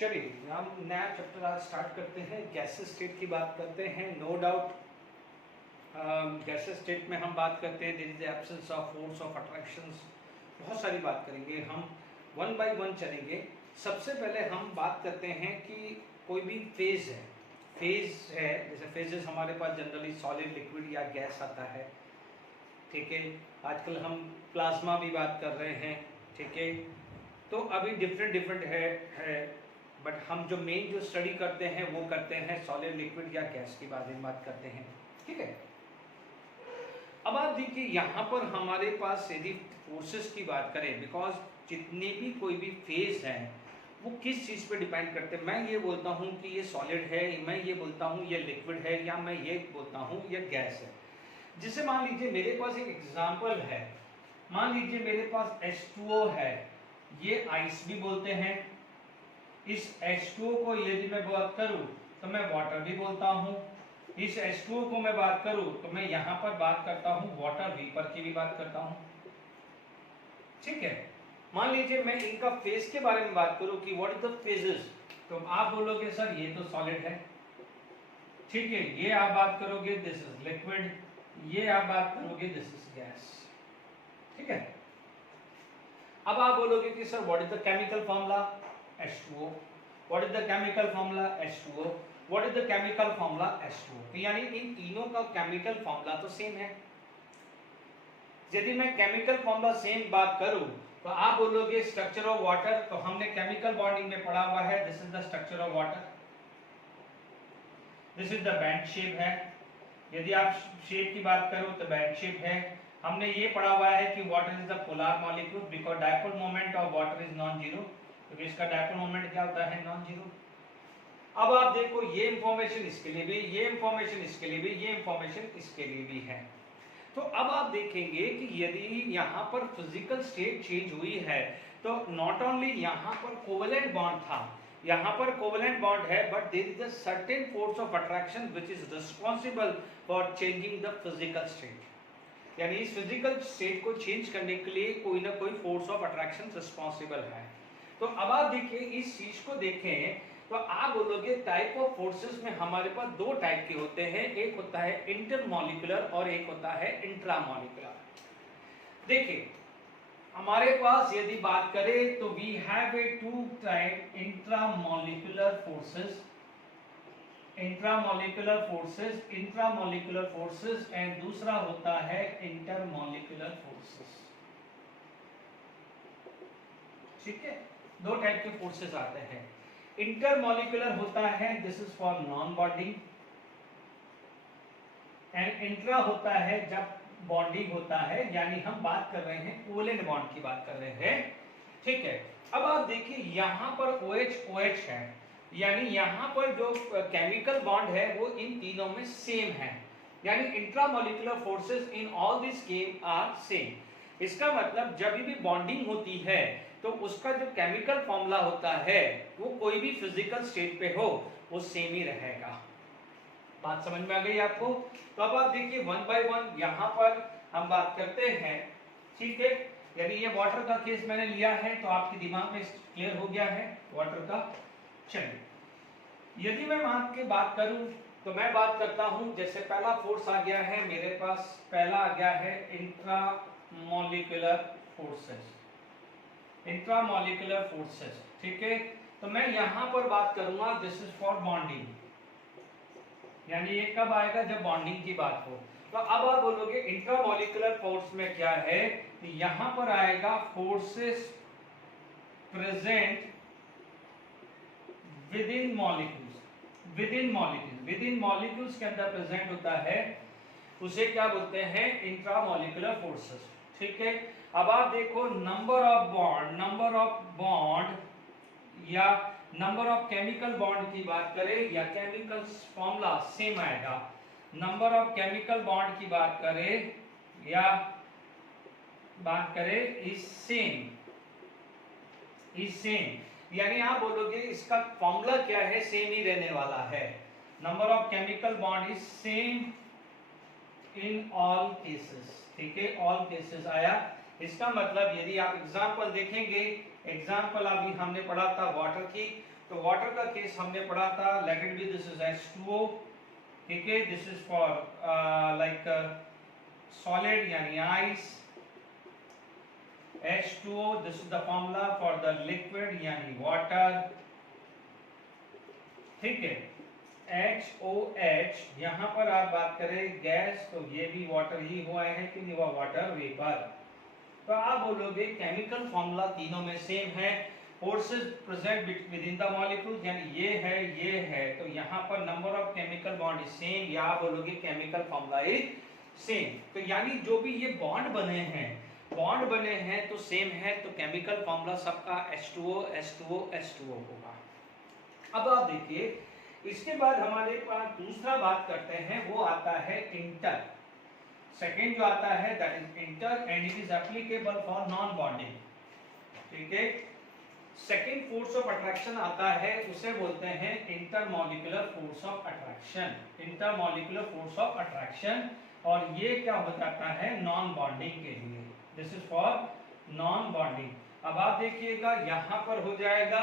चलिए हम नया चैप्टर आज स्टार्ट करते हैं, गैसेस स्टेट की बात करते हैं। नो डाउट गैसेस स्टेट में हम बात करते हैं there is absence of force of attractions, बहुत सारी बात करेंगे हम, वन बाय वन चलेंगे। सबसे पहले हम बात करते हैं कि कोई भी फेज है, जैसे फेजेस हमारे पास जनरली सॉलिड, लिक्विड या गैस आता है, ठीक है। आजकल हम प्लाज्मा भी बात कर रहे हैं, ठीक है। तो अभी डिफरेंट है, बट हम जो मेन जो स्टडी करते हैं वो करते हैं सॉलिड, लिक्विड या गैस के बारे में बात करते हैं, ठीक है। अब आप देखिए यहाँ पर हमारे पास यदि फोर्सेस की बात करें, बिकॉज जितने भी कोई भी फेज हैं वो किस चीज़ पे डिपेंड करते हैं। मैं ये बोलता हूँ कि ये सॉलिड है, मैं ये बोलता हूँ ये लिक्विड है, या मैं ये बोलता हूँ ये गैस है। जिसे मान लीजिए मेरे पास एक एग्जाम्पल है, मान लीजिए मेरे पास H2O है, ये आइस भी बोलते हैं। इस H2O को यदि मैं बात करूं तो मैं वाटर भी बोलता हूं। इस H2O को मैं बात करूं तो मैं यहां पर बात करता हूं वाटर वेपर की भी बात करता हूं, ठीक है। मान लीजिए मैं इनका फेज के बारे में बात करूं कि व्हाट इज द फेजेस, तो आप बोलोगे सर ये तो सॉलिड है, ठीक है। ये आप बात करोगे दिस इज लिक्विड, ये आप बात करोगे दिस इज गैस, ठीक है। अब आप बोलोगे कि sir what is the chemical formula, H2O, what is the chemical formula, H2O, what is the chemical formula, H2O। तो यानी इन तीनों का केमिकल फॉर्मूला तो सेम है। यदि मैं केमिकल फॉर्मूला सेम बात करूं तो आप बोलोगे स्ट्रक्चर ऑफ वाटर, तो हमने केमिकल बॉन्डिंग में पढ़ा हुआ है, this is the structure of water, this is the band shape है। यदि आप शेप की बात करो तो बैंड शेप है। हमने ये पढ़ा हुआ है कि water is the polar molecule, because dipole moment of water is non zero, तो इसका डायपोल मोमेंट क्या होता है, नॉन जीरो। अब आप देखो ये इंफॉर्मेशन इसके लिए भी, ये इंफॉर्मेशन इसके लिए भी, ये इंफॉर्मेशन इसके लिए भी है। तो अब आप देखेंगे कि यदि यहाँ पर फिजिकल स्टेट चेंज हुई है तो नॉट ओनली यहाँ पर कोवेलेंट बॉन्ड था, यहाँ पर कोवेलेंट बॉन्ड है, but there is a certain force of attraction which is responsible for changing the physical state. यानी इस फिजिकल स्टेट को चेंज करने के लिए कोई ना कोई फोर्स ऑफ अट्रैक्शन रिस्पांसिबल है। तो अब आप देखिए इस चीज को देखें तो आप बोलोगे टाइप ऑफ फोर्सेस में हमारे पास दो टाइप के होते हैं, एक होता है इंटरमॉलिक्यूलर और एक होता है इंट्रामॉलिक्यूलर। देखिए हमारे पास यदि बात करें तो we have a two type intramolecular forces, intramolecular forces and दूसरा होता है इंटरमॉलिक्यूलर फोर्सेस, ठीक है। दो टाइप के फोर्सेस आते हैं। इंटरमॉलिक्यूलर होता है this is for non bonding, and intra होता है जब बॉन्डिंग होता है, यानी हम बात कर रहे हैं कोवेलेंट बॉन्ड की बात कर रहे हैं, ठीक है। अब आप देखिए यहाँ पर OH है, यानी यहाँ पर जो केमिकल बॉन्ड है वो इन तीनों में सेम है, यानी intramolecular forces in all this came are same. इसका मतलब जब भी बॉन्डिंग होती है तो उसका जो केमिकल फॉर्मूला होता है वो कोई भी फिजिकल स्टेट पे हो वो सेम ही रहेगा। बात समझ में आ गई आपको? तो अब आप देखिए वन बाय वन यहाँ पर हम बात करते हैं, ठीक है। यानी ये वाटर का केस मैंने लिया है तो आपके दिमाग में क्लियर हो गया है वाटर का। चलिए यदि मैं बात करूं तो मैं बात करता हूं, जैसे पहला फोर्स आ गया है मेरे पास, पहला आ गया है इंट्रामॉलिक्यूलर फोर्सेस, इंट्रामॉलिक्यूलर फोर्सेस, ठीक है। तो मैं यहां पर बात करूंगा दिस इज फॉर बॉन्डिंग, यानी ये कब आएगा जब बॉन्डिंग की बात हो। तो अब आप बोलोगे इंट्रामॉलिक्यूलर फोर्स में क्या है, यहां पर आएगा forces present with in molecules, with in molecules के अंदर प्रेजेंट होता है, उसे क्या बोलते हैं, इंट्रामॉलिक्यूलर फोर्सेस, ठीक है। अब आप देखो नंबर ऑफ बॉन्ड या नंबर ऑफ केमिकल बॉन्ड की बात करें या केमिकल फॉर्मूला सेम आएगा। नंबर ऑफ केमिकल बॉन्ड की बात करें या बात करें इज सेम, यानी आप बोलोगे इसका फॉर्मूला क्या है, सेम ही रहने वाला है। Number of chemical bond is same in all cases, ठीक है, ऑल केसेस आया। इसका मतलब यदि आप एग्जांपल देखेंगे, एग्जांपल अभी हमने पढ़ा था वाटर की, तो वाटर का केस हमने पढ़ा था, let it be this is H2O, ठीक है, this is for like solid यानी ice, H2O, this is the formula for the liquid यानी वाटर, ठीक है। HOH, यहाँ पर आप बात करें गैस, तो ये भी वाटर ही हुआ है कि नहीं हुआ, वाटर वेपर। तो आप बोलोगे केमिकल फॉर्मूला तीनों में सेम है, forces present with in the molecule, यानी ये है, तो यहाँ पर number of chemical bond is same, या आप बोलोगे केमिकल फॉर्मूला इज सेम। तो यानी जो भी ये बॉन्ड बने हैं तो सेम है, तो केमिकल फॉर्मूला सबका H2O होगा। अब आप देखिए, इसके बाद हमारे पास दूसरा बात करते हैं, वो आता है इंटर। सेकेंड जो आता है that is inter and it is applicable for non bonding, ठीक है। सेकेंड फोर्स ऑफ अट्रैक्शन आता है, उसे बोलते हैं intermolecular force of attraction, intermolecular force of attraction, और ये क्या हो जाता है नॉन बॉन्डिंग के लिए, this is for non bonding. अब आप देखिएगा यहां पर हो जाएगा,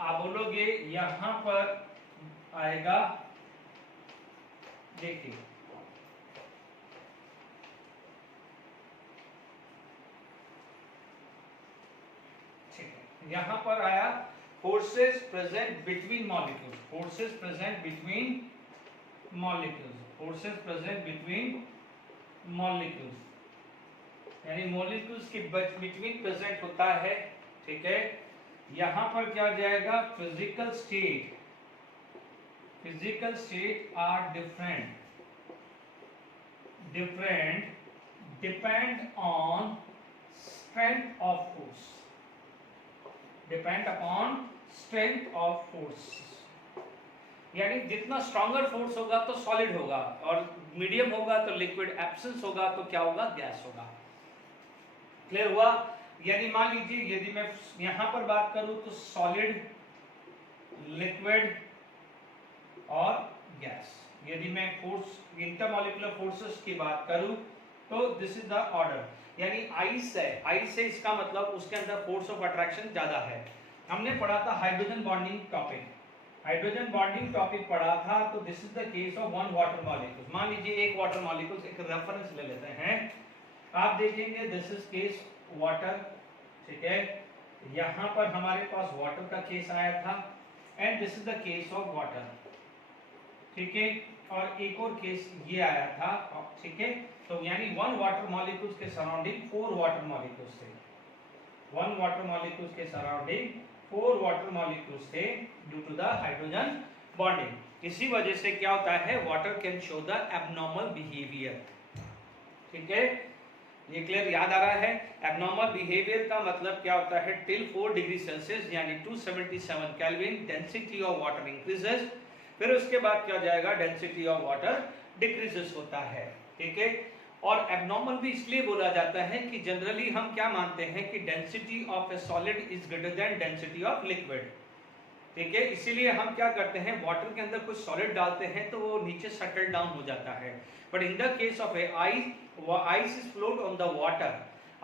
आप बोलोगे यहां पर आएगा, देखिए ठीक है, यहां पर आया forces present between molecules, forces present between molecules, forces present between molecules, यानी मॉलिक्यूल्स के बिटवीन प्रेजेंट होता है, ठीक है। यहां पर क्या जाएगा, physical state are different depend on strength of force, depend upon strength of force, यानी जितना स्ट्रॉन्गर फोर्स होगा तो सॉलिड होगा, और मीडियम होगा तो लिक्विड, एब्सेंस होगा तो क्या होगा, गैस होगा। क्लियर हुआ? यानी मान लीजिए यदि मैं यहां पर बात करूं तो सॉलिड, लिक्विड और गैस, यदि मैं फोर्स इंटरमॉलिक्यूलर फोर्सेस की बात करूं तो दिस इज द ऑर्डर, यानी आइस है इसका मतलब उसके अंदर फोर्स ऑफ अट्रैक्शन ज्यादा है। हमने पढ़ा था hydrogen bonding topic, hydrogen bonding topic पढ़ा था, तो this is the case of one water molecule. मान लीजिए एक वाटर मॉलिक्यूल, एक रेफरेंस ले लेते हैं, आप देखेंगे दिस इज केस वाटर, ठीक है, यहां पर हमारे पास वाटर का केस आया था, and this is the case of water, ठीक है, और एक और केस ये आया था, ठीक है। तो यानी वन वाटर मॉलिक्यूल्स के सराउंडिंग फोर वाटर मॉलिक्यूल्स थे, वन वाटर मॉलिक्यूल्स के सराउंडिंग फोर वाटर मॉलिक्यूल्स थे due to the hydrogen bonding. इसी वजह से क्या होता है, water can show the abnormal behaviour, ठीक है, ये क्लियर याद आ रहा है। एब्नॉर्मल बिहेवियर का मतलब क्या होता है, टिल 4 डिग्री सेल्सियस यानी 277 kelvin density of water increases, फिर उसके बाद क्या जाएगा, डेंसिटी ऑफ वाटर डिक्रीजेस होता है, ठीक है। और एब्नॉर्मल भी इसलिए बोला जाता है कि जनरली हम क्या मानते हैं कि density of A solid is greater than density of liquid, ठीक है, इसीलिए हम क्या करते हैं, वाटर के अंदर कुछ सॉलिड डालते हैं तो वो नीचे सेटल डाउन हो जाता है, but in the case of ice is float on the water,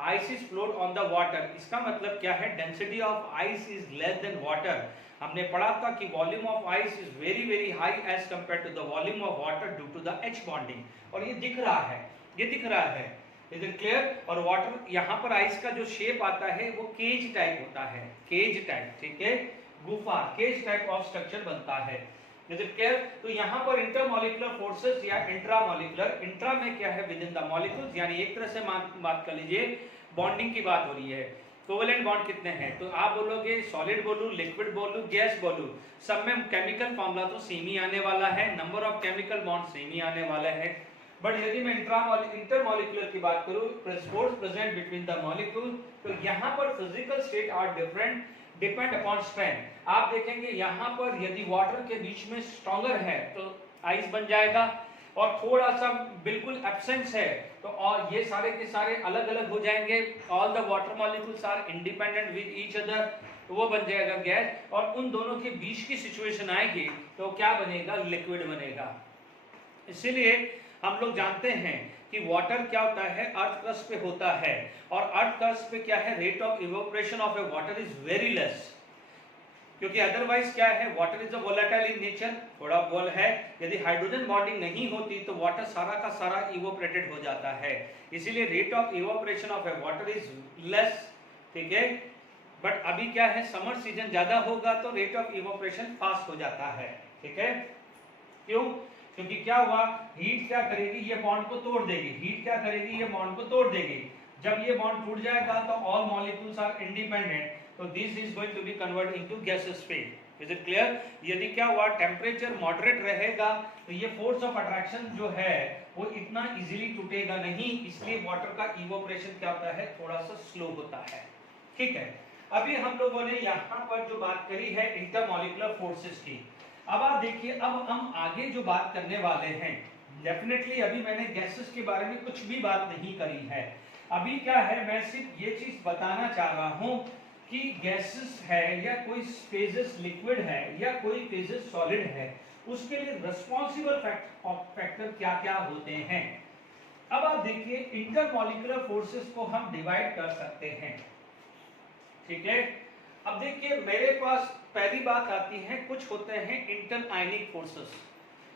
ice is float on the water, इसका मतलब क्या है, density of ice is less than water. हमने पढ़ा था कि volume of ice is very high as compare to the volume of water due to the H bonding, और ये दिख रहा है, ये दिख रहा है, इज इट क्लियर। और वाटर यहाँ पर आइस का जो शेप आता है वो केज टाइप होता है, केज टाइप, ठीक है, गुफा, केज टाइप ऑफ स्ट्रक्चर बनता है, इज इट क्लियर। तो यहाँ पर इंटरमॉलिक्यूलर फोर्सेस या इंट्रामॉलिक्यूलर, इंट्रा में क्या है, विद इन द मॉलिक्यूल्स, यानी एक तरह से बात कर लीजिए, बॉन्डिंग की बात हो रही है। कोवेलेंट बॉन्ड कितने हैं, तो आप बोलोगे सॉलिड बोलूं, लिक्विड बोलूं, गैस बोलूं, सब में केमिकल फॉर्मूला तो सेम ही आने वाला है, number of chemical bond same ही आने वाला है। बट यदि मैं इंटरमॉलिक्यूलर की बात करूं, force present between the molecule, तो यहाँ पर physical state are different depend upon strength. आप देखेंगे यहाँ पर यदि वाटर के बीच में स्ट्रॉन्गर है तो आइस बन जाएगा, और थोड़ा सा बिल्कुल एब्सेंस है तो और ये सारे के सारे अलग अलग हो जाएंगे, all the water molecules are independent with each other, तो वो बन जाएगा गैस, और उन दोनों के बीच की सिचुएशन आएगी तो क्या बनेगा, लिक्विड बनेगा। इसीलिए हम लोग जानते हैं कि वाटर क्या होता है, अर्थ क्रस्ट पे होता है, और अर्थ क्रस्ट पे क्या है, rate of evaporation of A water is very less, क्योंकि अदरवाइज क्या है, water is a volatile in nature, थोड़ा बॉल है, यदि हाइड्रोजन बॉन्डिंग नहीं होती तो वाटर सारा का सारा इवोपरेटेड हो जाता है, इसीलिए rate of evaporation of A water is less, ठीक है। बट अभी क्या है, समर सीजन ज्यादा होगा तो रेट ऑफ इवोपरेशन फास्ट हो जाता है, ठीक है। क्यों? क्योंकि क्या हुआ, हीट क्या करेगी, ये बॉन्ड को तोड़ देगी, हीट क्या करेगी, ये बॉन्ड को तोड़ देगी। जब ये बॉन्ड टूट जाएगा तो ऑल मॉलिक्यूल्स आर इंडिपेंडेंट, तो this is going to be convert into gases phase. Is it clear? यदि क्या हुआ, टेम्परेचर मॉडरेट रहेगा तो ये फोर्स ऑफ अट्रैक्शन जो है वो इतना इजीली टूटेगा नहीं, इसलिए वाटर का इवोपरेशन क्या होता है, थोड़ा सा स्लो होता है, ठीक है। अभी हम लोगों ने यहाँ पर जो बात करी है इंटरमॉलिक्यूलर फोर्सेस की, अब आप देखिए, अब हम आगे जो बात करने वाले हैं, डेफिनेटली अभी मैंने गैसेस के बारे में कुछ भी बात नहीं करी है। अभी क्या है, मैं सिर्फ ये चीज बताना चाह रहा हूं कि गैसेस है या कोई फेजेस लिक्विड है या कोई फेजेस सॉलिड है, उसके लिए रिस्पॉन्सिबल फैक्टर क्या क्या होते हैं। अब आप देखिए, इंटरमॉलिक्यूलर फोर्सेस को हम डिवाइड कर सकते हैं, ठीक है। अब देखिए, मेरे पास पहली बात आती है, कुछ होते हैं इंटर आयनिक फोर्सेस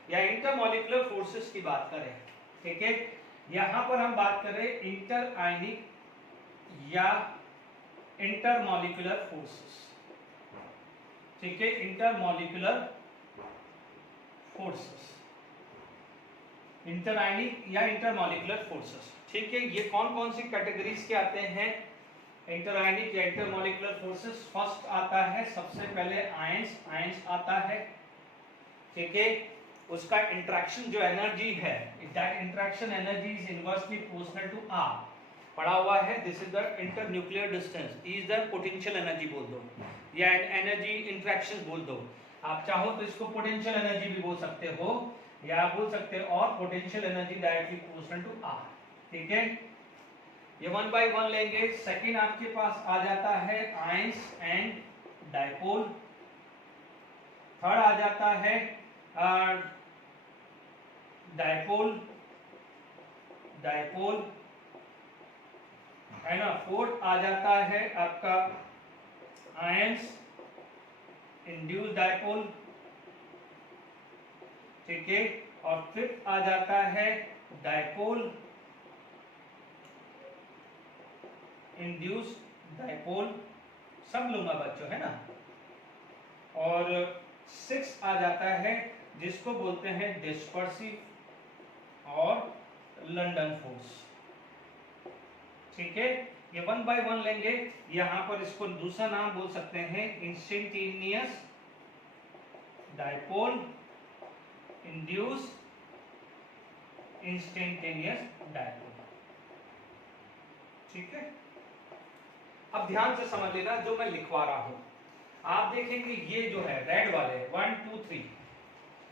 या इंटरमॉलिक्यूलर फोर्सेस की बात करें, ठीक है। यहां पर हम बात करें इंटर आयनिक या इंटरमॉलिक्यूलर फोर्सेस, ठीक है, इंटरमॉलिक्यूलर फोर्सेस, इंटर आयनिक या इंटरमॉलिक्यूलर फोर्सेस, ठीक है। ये कौन कौन सी कैटेगरीज के आते हैं इंटर आयनिक या इंटरमॉलिक्यूलर फोर्सेस? फर्स्ट आता है सबसे पहले आयंस आता है, ठीक है। उसका इंटरेक्शन जो एनर्जी है, that interaction energy is inversely proportional to r, पढ़ा हुआ है, this is the internuclear distance, is the potential energy बोल दो या एनर्जी इंटरेक्शन बोल दो, आप चाहो तो इसको पोटेंशियल एनर्जी भी बोल सकते हो या बोल सकते हो और potential energy directly proportional to r, ठीक है। ये वन बाय वन लेंगे। सेकंड आपके पास आ जाता है आयंस एंड डाइपोल, थर्ड आ जाता है डाइपोल है ना, फोर्थ आ जाता है आपका आयंस इंड्यूस डाइपोल, ठीक है, और फिफ्थ आ जाता है डाइपोल इंड्यूस डाइपोल, सब लूंगा बच्चों, है ना। और सिक्स आ जाता है जिसको बोलते हैं डिस्पर्सिव और लंदन फोर्स, ठीक है। ये वन बाय वन लेंगे। यहां पर इसको दूसरा नाम बोल सकते हैं instantaneous dipole induce instantaneous dipole, ठीक है। अब ध्यान से समझ लेना जो मैं लिखवा रहा हूं, आप देखेंगे ये जो है रेड वाले 1 2 3,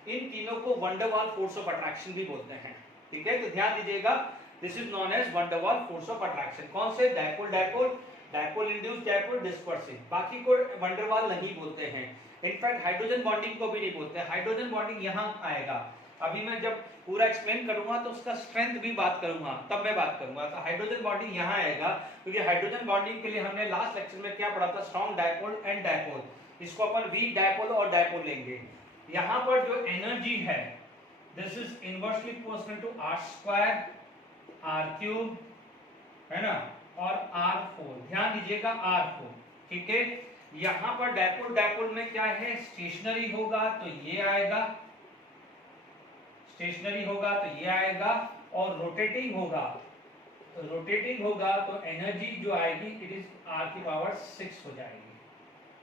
इन तीनों को वंडरवाल फोर्स ऑफ अट्रैक्शन भी बोलते हैं, ठीक है। तो ध्यान दीजिएगा, this is known as van der Waals force of attraction. कौन से? Dipole dipole, dipole induced dipole, dispersive, बाकी को वंडरवाल नहीं बोलते हैं। इनफैक्ट हाइड्रोजन बॉन्डिंग को भी नहीं बोलते हैं, हाइड्रोजन बॉन्डिंग यहाँ आएगा, अभी मैं जब पूरा एक्सप्लेन करूंगा तो उसका स्ट्रेंथ भी बात करूंगा, तब मैं बात करूंगा। तो हाइड्रोजन बॉन्डिंग यहाँ आएगा, क्योंकि हाइड्रोजन बॉन्डिंग के लिए हमने लास्ट लेक्चर में क्या पढ़ा था, स्ट्रॉन्ग डाइपोल एंड डाइपोल, इसको अपन वीक डाइपोल और डाइपोल लेंगे। यहाँ पर जो एनर्जी है, this is inversely proportional to r square r cube, है ना, और आर फोर, ध्यान दीजिएगा आर फोर, ठीक है। यहाँ पर डाइपोल डाइपोल में क्या है, स्टेशनरी होगा तो ये आएगा, स्टेशनरी होगा तो ये आएगा, और रोटेटिंग होगा तो एनर्जी जो आएगी इट इज आर की पावर 6 हो जाएगी,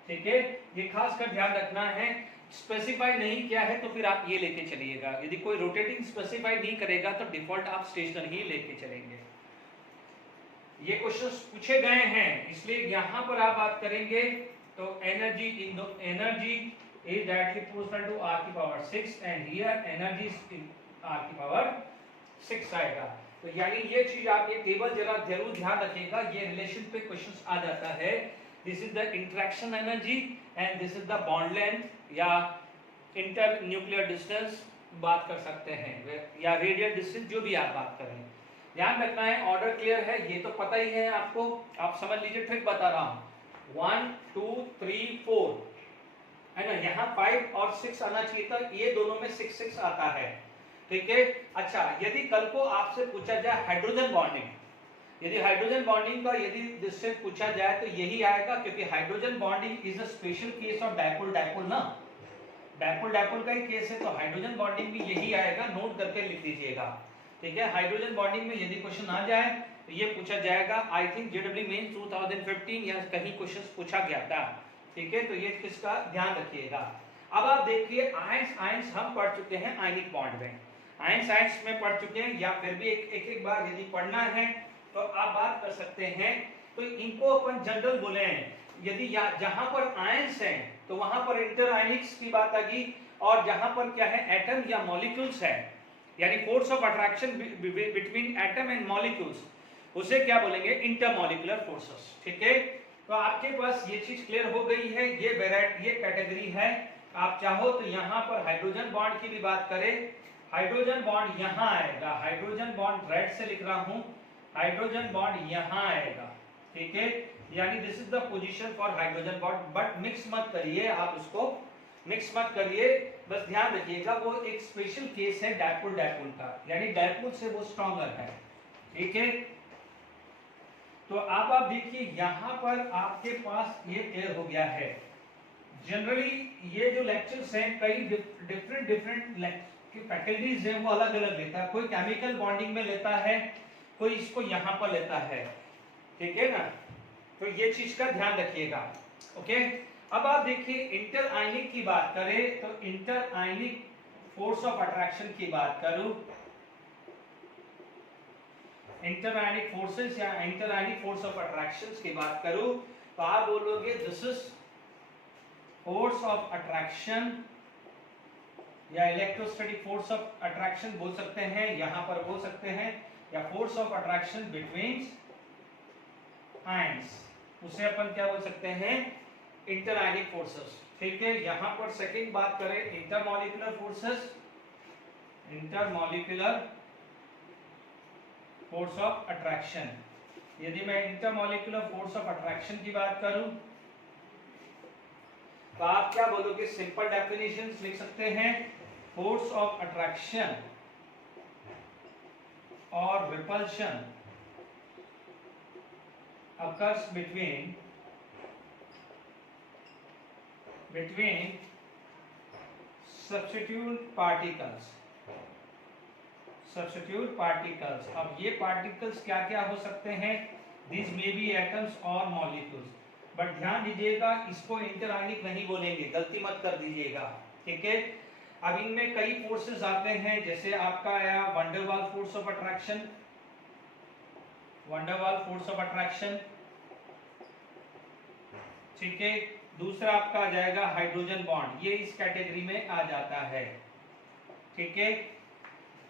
ठीक है। ये खास कर ध्यान रखना है, स्पेसिफाई नहीं किया है तो फिर आप ये लेके चलिएगा, यदि कोई रोटेटिंग स्पेसिफाई नहीं करेगा तो डिफॉल्ट आप स्टेशनरी ही लेके चलेंगे। ये क्वेश्चंस पूछे गए हैं, इसलिए यहाँ पर आप बात करेंगे तो energy is directly proportional to r की power 6 and here energy is r की पावर 6 आएगा। तो यानी ये चीज आप ये टेबल जरा जरूर ध्यान रखिएगा, ये रिलेशन पे क्वेश्चंस आ जाता है। This is the interaction energy and this is the bond length या इंटर न्यूक्लियर डिस्टेंस बात कर सकते हैं, या रेडियल डिस्टेंस, जो भी आप बात करें। ध्यान रखना है, ऑर्डर क्लियर है, ये तो पता ही है आपको, आप समझ लीजिए, ट्रिक बता रहा हूँ। 1 2 3 4 है ना, यहाँ 5 और 6 आना चाहिए था, ये दोनों में 6 6 आता है, ठीक है। अच्छा, यदि कल को आपसे पूछा जाए हाइड्रोजन बॉन्डिंग, यदि हाइड्रोजन बॉन्डिंग का यदि डिस्टेंस पूछा जाए तो यही आएगा, क्योंकि hydrogen bonding is a special case of dipole dipole ना, डायपोल डायपोल का ही केस है, तो हाइड्रोजन बॉन्डिंग भी यही आएगा, नोट करके लिख दीजिएगा, ठीक है। हाइड्रोजन बॉन्डिंग में यदि क्वेश्चन आ जाए तो ये पूछा जाएगा, आई थिंक जेडब्ल्यू मेंस 2015 या कहीं क्वेश्चन पूछा गया था, ठीक है, तो ये किसका ध्यान रखिएगा। अब आप देखिए आयंस, आयंस हम पढ़ चुके हैं आयनिक बॉन्ड में, आयंस आयंस में पढ़ चुके हैं, या फिर भी एक बार यदि पढ़ना है तो आप बात कर सकते हैं। तो इनको अपन जनरल बोले हैं, यदि जहां पर आयंस हैं तो वहां पर इंटर आयनिक्स की बात आएगी, और जहां पर क्या है एटम या मॉलिक्यूल्स है, यानी force of attraction between atom and molecules, उसे क्या बोलेंगे, इंटरमॉलिक्यूलर फोर्सेस, ठीक है। तो आपके पास ये चीज क्लियर हो गई है, ये कैटेगरी है। आप चाहो तो यहाँ पर हाइड्रोजन बॉन्ड की भी बात करें, हाइड्रोजन बॉन्ड यहाँ आएगा, हाइड्रोजन बॉन्ड रेड से लिख रहा हूँ, हाइड्रोजन बॉन्ड यहाँ आएगा, ठीक है, यानी this is the position for hydrogen bond. But mix मत करिए, आप उसको मिक्स मत करिए, बस ध्यान रखिएगा वो एक स्पेशल केस है डायपोल डायपोल का, यानी डायपोल से वो स्ट्रॉन्गर है, ठीक है। तो आप देखिए यहाँ पर आपके पास ये क्लियर हो गया है। जनरली ये जो लेक्चर्स हैं कई डिफरेंट फैकल्टीज हैं वो अलग अलग लेता है, कोई केमिकल बॉन्डिंग में लेता है, कोई इसको यहाँ पर लेता है, ठीक है ना, तो ये चीज का ध्यान रखिएगा, ओके। अब आप देखिए इंटर आयनिक की बात करें तो inter ionic force of attraction की बात करूं, इंटर आयनिक फोर्सेस या inter ionic force of attraction की बात करूं तो आप बोलोगे this is force of attraction, या इलेक्ट्रोस्टैटिक फोर्स ऑफ अट्रैक्शन बोल सकते हैं, यहां पर बोल सकते हैं, या force of attraction between ions, उसे अपन क्या बोल सकते हैं, इंटर आयनिक फोर्सेस, ठीक है। यहां पर सेकंड बात करें intermolecular forces, intermolecular force of attraction, यदि मैं इंटरमॉलिक्यूलर फोर्स ऑफ अट्रैक्शन की बात करूं तो आप क्या बोलोगे, सिंपल डेफिनेशंस लिख सकते हैं, फोर्स ऑफ अट्रैक्शन और repulsion occurs between substitute particles, substitute particles। अब ये particles क्या क्या हो सकते हैं, these may be atoms और molecules, बट ध्यान दीजिएगा इसको इंटरआयनिक नहीं बोलेंगे, गलती मत कर दीजिएगा, ठीक है। अब इनमें कई फोर्सेस आते हैं, जैसे आपका आया van der Waals force of attraction, van der Waals force of attraction, ठीक है। दूसरा आपका आ जाएगा हाइड्रोजन बॉन्ड, ये इस कैटेगरी में आ जाता है, ठीक है।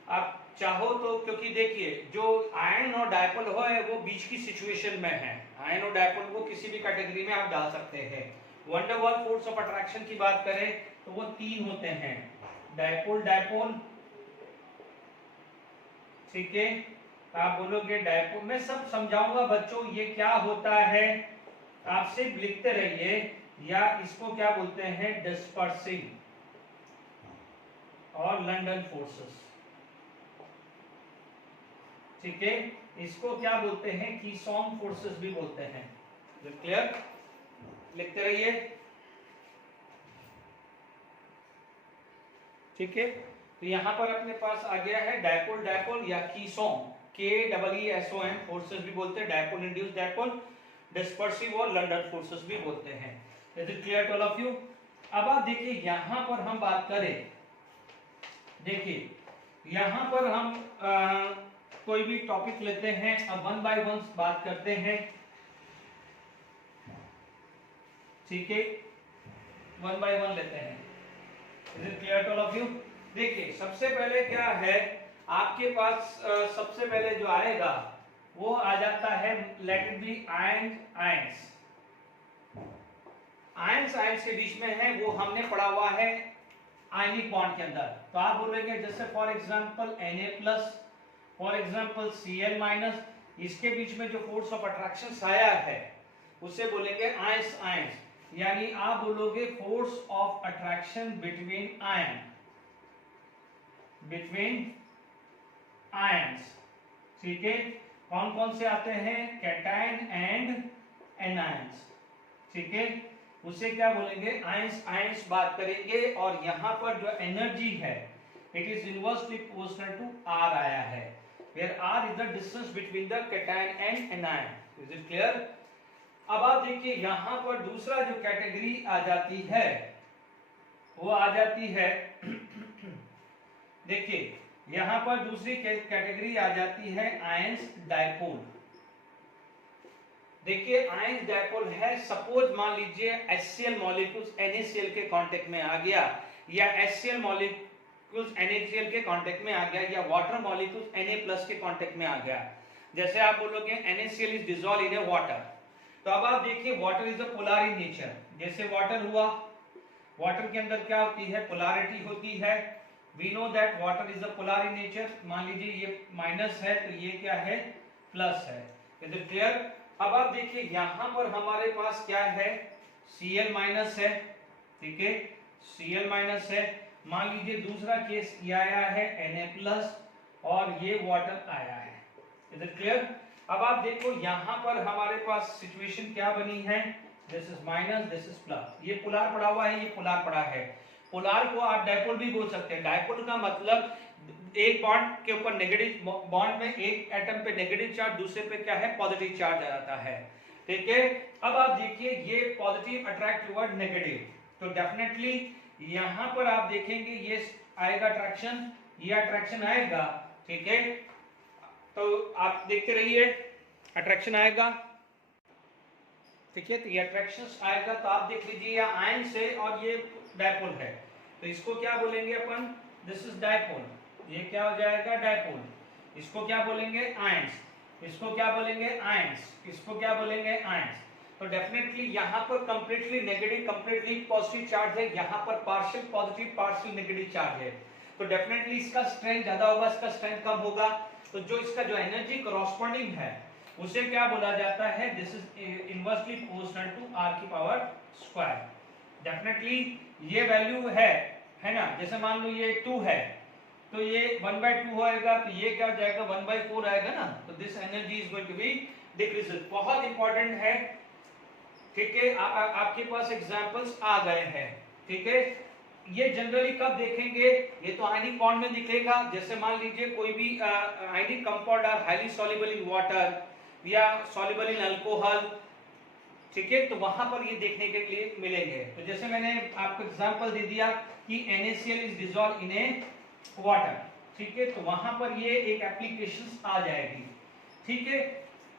आप चाहो तो, क्योंकि देखिए जो आयन और डायपोल हो है वो बीच की सिचुएशन में है, आयन और डायपोल को किसी भी कैटेगरी में आप डाल सकते हैं। वंडरवाल फोर्स ऑफ अट्रैक्शन की बात करें तो वो तीन होते हैं, डायपोल डायपोल, ठीक है। आप बोलोगे डायपोल, मैं सब समझाऊंगा बच्चों ये क्या होता है, आप सिर्फ लिखते रहिए, या इसको क्या बोलते हैं डिस्पर्सिंग और लंडन फोर्सेस, ठीक है। इसको क्या बोलते हैं, कीसॉन फोर्सेस भी बोलते हैं, क्लियर, लिखते रहिए, ठीक है। तो यहां पर अपने पास आ गया है डायपोल डायपोल या कीसॉन, KEESON फोर्सेस भी बोलते हैं, डायपोल इंड्यूस्ड डायपोल, डिस्पर्सिव और लंडन फोर्सेस भी बोलते हैं। Is it clear to all of you. अब आप देखिए यहां पर हम बात करें, देखिए यहां पर हम कोई भी टॉपिक लेते हैं, अब वन बाय वन बात करते हैं, ठीक है, वन बाय वन लेते हैं। Is it clear to all of you. देखिए सबसे पहले क्या है आपके पास, सबसे पहले जो आएगा वो आ जाता है, late it B ion ions, ions ions के बीच में है, वो हमने पढ़ा हुआ है आयनिक बॉन्ड के अंदर। तो आप बोलेंगे जैसे for example Na+, for example Cl-, इसके बीच में जो फोर्स ऑफ अट्रैक्शन आया है उसे बोलेंगे आयंस आयंस, यानी आप बोलोगे force of attraction between ion, between ions, ठीक है। कौन कौन से आते हैं, कैटायन एंड एनायंस, ठीक है। उसे क्या बोलेंगे, आयंस, आयंस बात करेंगे। और यहां पर जो एनर्जी है it is inversely proportional to r आया है, where r is the distance between the cation and anion. Is it clear? अब आप देखिए यहां पर दूसरा जो कैटेगरी आ जाती है वो आ जाती है देखिए यहां पर दूसरी कैटेगरी आ जाती है आयंस डायपोल। देखिए आयंस डायपोल है, सपोज मान लीजिए HCl मॉलिक्यूल्स NaCl के कांटेक्ट में आ गया, या HCl मॉलिक्यूल्स NaCl के कांटेक्ट में आ गया, या वाटर मॉलिक्यूल्स Na+ के कांटेक्ट में आ गया। जैसे आप बोलोगे NaCl is dissolve in water, तो अब आप देखिए water is a polar in nature. जैसे वाटर हुआ, वाटर के अंदर क्या होती है, पोलैरिटी होती है। We know that water is a polar in nature. मान लीजिए ये माइनस है तो ये क्या है, प्लस है। Is it clear? अब आप देखिए यहां पर हमारे पास क्या है, Cl माइनस है, ठीक है, Cl माइनस है। मान लीजिए दूसरा केस ये आया है Na+ और ये वाटर आया है। Is it clear? अब आप देखो यहां पर हमारे पास सिचुएशन क्या बनी है, this is minus, this is plus. ये पोलर पड़ा हुआ है, ये पोलर पड़ा है। पोलर को आप डायपोल भी बोल सकते हैं। डायपोल का मतलब एक बॉन्ड के ऊपर नेगेटिव बॉन्ड में एक एटम पे नेगेटिव चार्ज, दूसरे पे क्या है, पॉजिटिव चार्ज आ जाता है, ठीक है। अब आप देखिए ये पॉजिटिव अट्रैक्ट टुवर्ड नेगेटिव, तो डेफिनेटली यहां पर आप देखेंगे ये आएगा अट्रैक्शन, ये अट्रैक्शन आएगा, ठीक है। तो आप देखते रहिए अट्रैक्शन आएगा, ठीक है। तो ये अट्रैक्शन आएगा, तो आप देख लीजिए या आयन से, और ये डायपोल है, तो इसको क्या बोलेंगे अपन, दिस इज डायपोल। ये क्या हो जाएगा, डायपोल। इसको क्या बोलेंगे, आयंस। इसको क्या बोलेंगे, आयंस। इसको क्या बोलेंगे, आयंस। तो डेफिनेटली यहाँ पर completely negative, completely positive charge है, यहाँ पर partial positive, partial negative charge है। तो डेफिनेटली इसका स्ट्रेंथ ज्यादा होगा, इसका स्ट्रेंथ कम होगा। तो जो इसका जो एनर्जी कॉरस्पॉन्डिंग है उसे क्या बोला जाता है, this is inversely proportional to r²। Definitely ये वैल्यू है ना। जैसे मान लो ये 2 है तो ये 1/2 होएगा, तो ये क्या हो जाएगा, 1/4 आएगा ना। तो this energy is going to be decreased. बहुत इंपॉर्टेंट है, ठीक है। आपके पास एग्जांपल्स आ गए हैं, ठीक है। ये जनरली कब देखेंगे, ये तो आयनिक बॉन्ड में दिखेगा। जैसे मान लीजिए कोई भी ionic compound are highly soluble in water या सॉल्युबल इन अल्कोहल, ठीक है, तो वहां पर ये देखने के लिए मिलेंगे। तो जैसे मैंने आपको एग्जांपल दे दिया कि NaCl is dissolve in A water, ठीक है, तो वहां पर ये एक एप्लीकेशन आ जाएगी, ठीक है।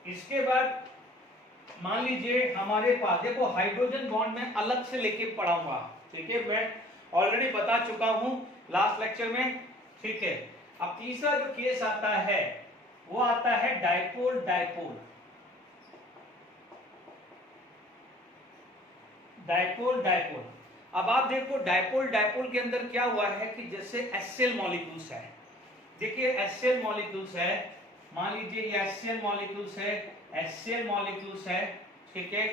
इसके बाद मान लीजिए हमारे पास देखो हाइड्रोजन बॉन्ड में अलग से लेके पढ़ाऊंगा, ठीक है, मैं ऑलरेडी बता चुका हूं लास्ट लेक्चर में, ठीक है। अब तीसरा जो केस आता है वो आता है डायपोल डायपोल। Dipole dipole. अब आप देखो डायपोल डायपोल के अंदर क्या हुआ है कि जैसे HCl मॉलिक्यूल्स है, देखिए HCl मॉलिक्यूल्स है, मान लीजिए ये HCl मॉलिक्यूल्स है, HCl मॉलिक्यूल्स है, ठीक है।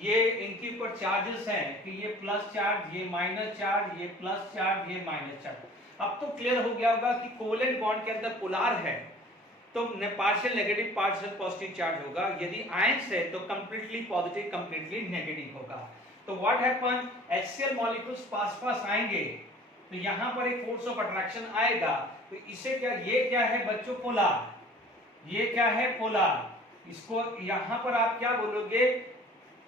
ये इनके ऊपर चार्जेस हैं कि ये प्लस चार्ज, ये माइनस चार्ज, ये प्लस चार्ज, ये माइनस चार्ज। अब तो क्लियर हो गया होगा कि कोवेलेंट बॉन्ड के अंदर पोलर है तो partial negative, partial positive charge होगा। यदि आयंस है तो कंप्लीटली पॉजिटिव, कंप्लीटली नेगेटिव होगा। तो व्हाट हैपन, HCl मॉलिक्यूल्स पास आएंगे तो यहाँ पर एक फोर्स ऑफ अट्रैक्शन आएगा। तो इसे क्या, ये क्या है बच्चों, पोलर। ये क्या है, पोलर। इसको यहाँ पर आप क्या बोलोगे,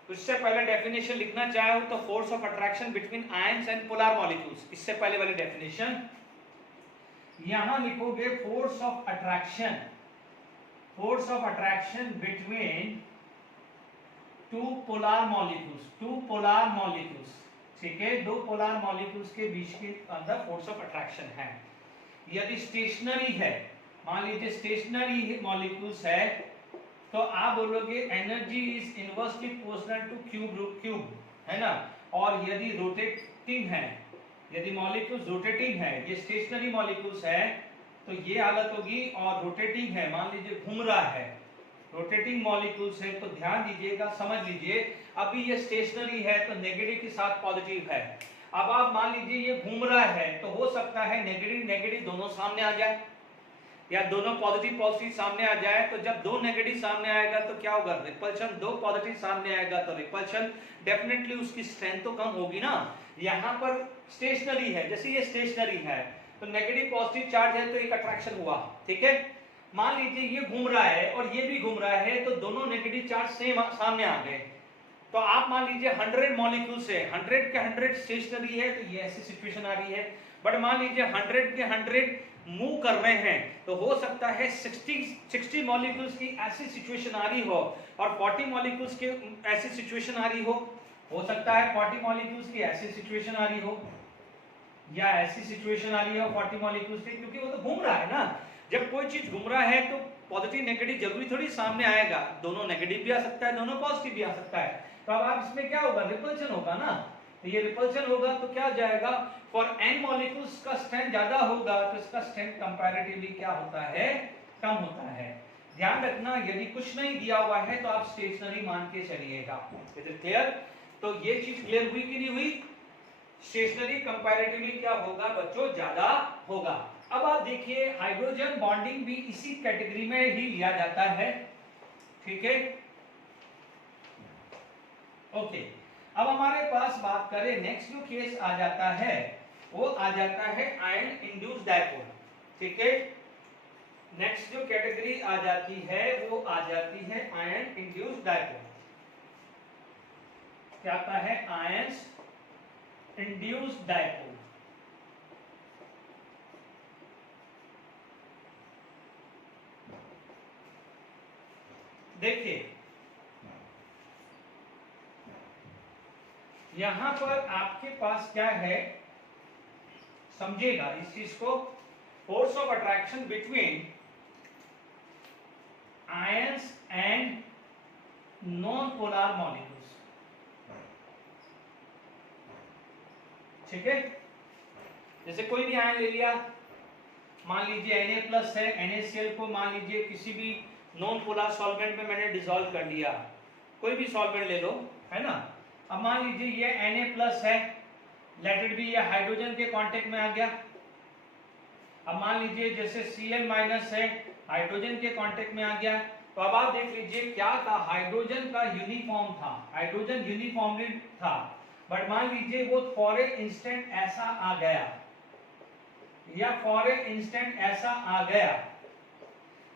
उससे पहले डेफिनेशन लिखना चाहे तो force of attraction between ions and polar molecules, इससे पहले वाली डेफिनेशन यहां लिखोगे force of attraction, force of attraction between two polar molecules, two polar molecules, ठीक है, दो पोलर मॉलिक्यूल्स के बीच के अंदर फोर्स ऑफ अट्रैक्शन है। यदि स्टेशनरी है, मान लीजिए स्टेशनरी मॉलिक्यूल्स है, तो आप बोलोगे energy is inversely proportional two cube, है ना। और यदि रोटेटिंग है, यदि मॉलिक्यूल्स रोटेटिंग है, ये स्टेशनरी मॉलिक्यूल्स है तो ये हालत होगी, और रोटेटिंग है, मान लीजिए घूम रहा है रोटेटिंग मॉलिक्यूल्स है, तो ध्यान दीजिएगा, समझ लीजिए अभी ये स्टेशनरी है तो नेगेटिव के साथ पॉजिटिव है। अब आप मान लीजिए ये घूम रहा है तो हो सकता है नेगेटिव नेगेटिव दोनों सामने आ जाए या दोनों पॉजिटिव पॉजिटिव सामने आ जाए। तो जब दो नेगेटिव सामने आएगा तो क्या होगा, रिपल्शन। दो पॉजिटिव सामने आएगा तो रिपल्शन, डेफिनेटली उसकी स्ट्रेंथ तो कम होगी ना। यहाँ पर स्टेशनरी है, जैसे ये स्टेशनरी है तो नेगेटिव पॉजिटिव चार्ज है तो एक अट्रैक्शन हुआ, ठीक है। मान लीजिए ये घूम रहा है और ये भी घूम रहा है तो दोनों नेगेटिव चार्ज सेम सामने आ गए। तो आप मान लीजिए 100 मॉलिक्यूल्स है, 100 के 100 स्टेशनरी है तो ये ऐसी सिचुएशन आ रही है। बट मान लीजिए 100 के 100 मूव कर रहे हैं तो हो सकता है 60 मॉलिक्यूल्स की ऐसी सिचुएशन आ रही हो और 40 मॉलिक्यूल्स की ऐसी सिचुएशन आ रही हो सकता है 40 मॉलिक्यूल्स की ऐसी सिचुएशन आ रही हो या ऐसी सिचुएशन आ रही हो 40 मॉलिक्यूल्स की, क्योंकि वो तो घूम रहा है ना। जब कोई चीज घूम रहा है तो पॉजिटिव नेगेटिव जरूरी थोड़ी सामने आएगा, दोनों नेगेटिव भी आ सकता है, दोनों पॉजिटिव भी आ सकता है। तो अब आप इसमें क्या होगा, रिपल्शन होगा ना। तो ये रिपल्शन होगा तो क्या जाएगा, फॉर n मॉलिक्यूल्स का स्ट्रेंथ ज्यादा होगा तो इसका स्ट्रेंथ कंपैरेटिवली क्या होता है, कम होता है। ध्यान रखना, यदि कुछ नहीं दिया हुआ है तो आप स्टेशनरी मान के चलिएगा। Is it clear? तो ये चीज क्लियर हुई कि नहीं हुई? स्टेशनरी कंपैरेटिवली क्या होगा बच्चों, ज्यादा होगा। अब आप देखिए हाइड्रोजन बॉन्डिंग भी इसी कैटेगरी में ही लिया जाता है, ठीक है, ओके। अब हमारे पास बात करें, नेक्स्ट जो केस आ जाता है वो आ जाता है आयन इंड्यूस्ड डायपोल, ठीक है। नेक्स्ट जो कैटेगरी आ जाती है वो आ जाती है आयन इंड्यूस्ड डायपोल। क्या आता है, आयंस इंड्यूस्ड डायपोल। देखिए यहां पर आपके पास क्या है, समझिएगा इस चीज को, force of attraction between ions and non polar molecules, ठीक है। जैसे कोई भी आयन ले लिया, मान लीजिए Na+ है, NaCl को मान लीजिए किसी भी नॉन पोलर सॉल्वेंट में मैंने डिसॉल्व कर दिया, कोई भी सॉल्वेंट ले लो, है ना। अब मान लीजिए ये Na+ है, लेट इट बी, ये हाइड्रोजन के कांटेक्ट में आ गया। अब मान लीजिए जैसे Cl- है, हाइड्रोजन के कांटेक्ट में आ गया। तो अब आप देख लीजिए क्या था, हाइड्रोजन का यूनिफॉर्म था, हाइड्रोजन यूनिफॉर्मली था, बट मान लीजिए वो फॉर ए इंस्टेंट ऐसा आ गया या फॉर ए इंस्टेंट ऐसा आ गया,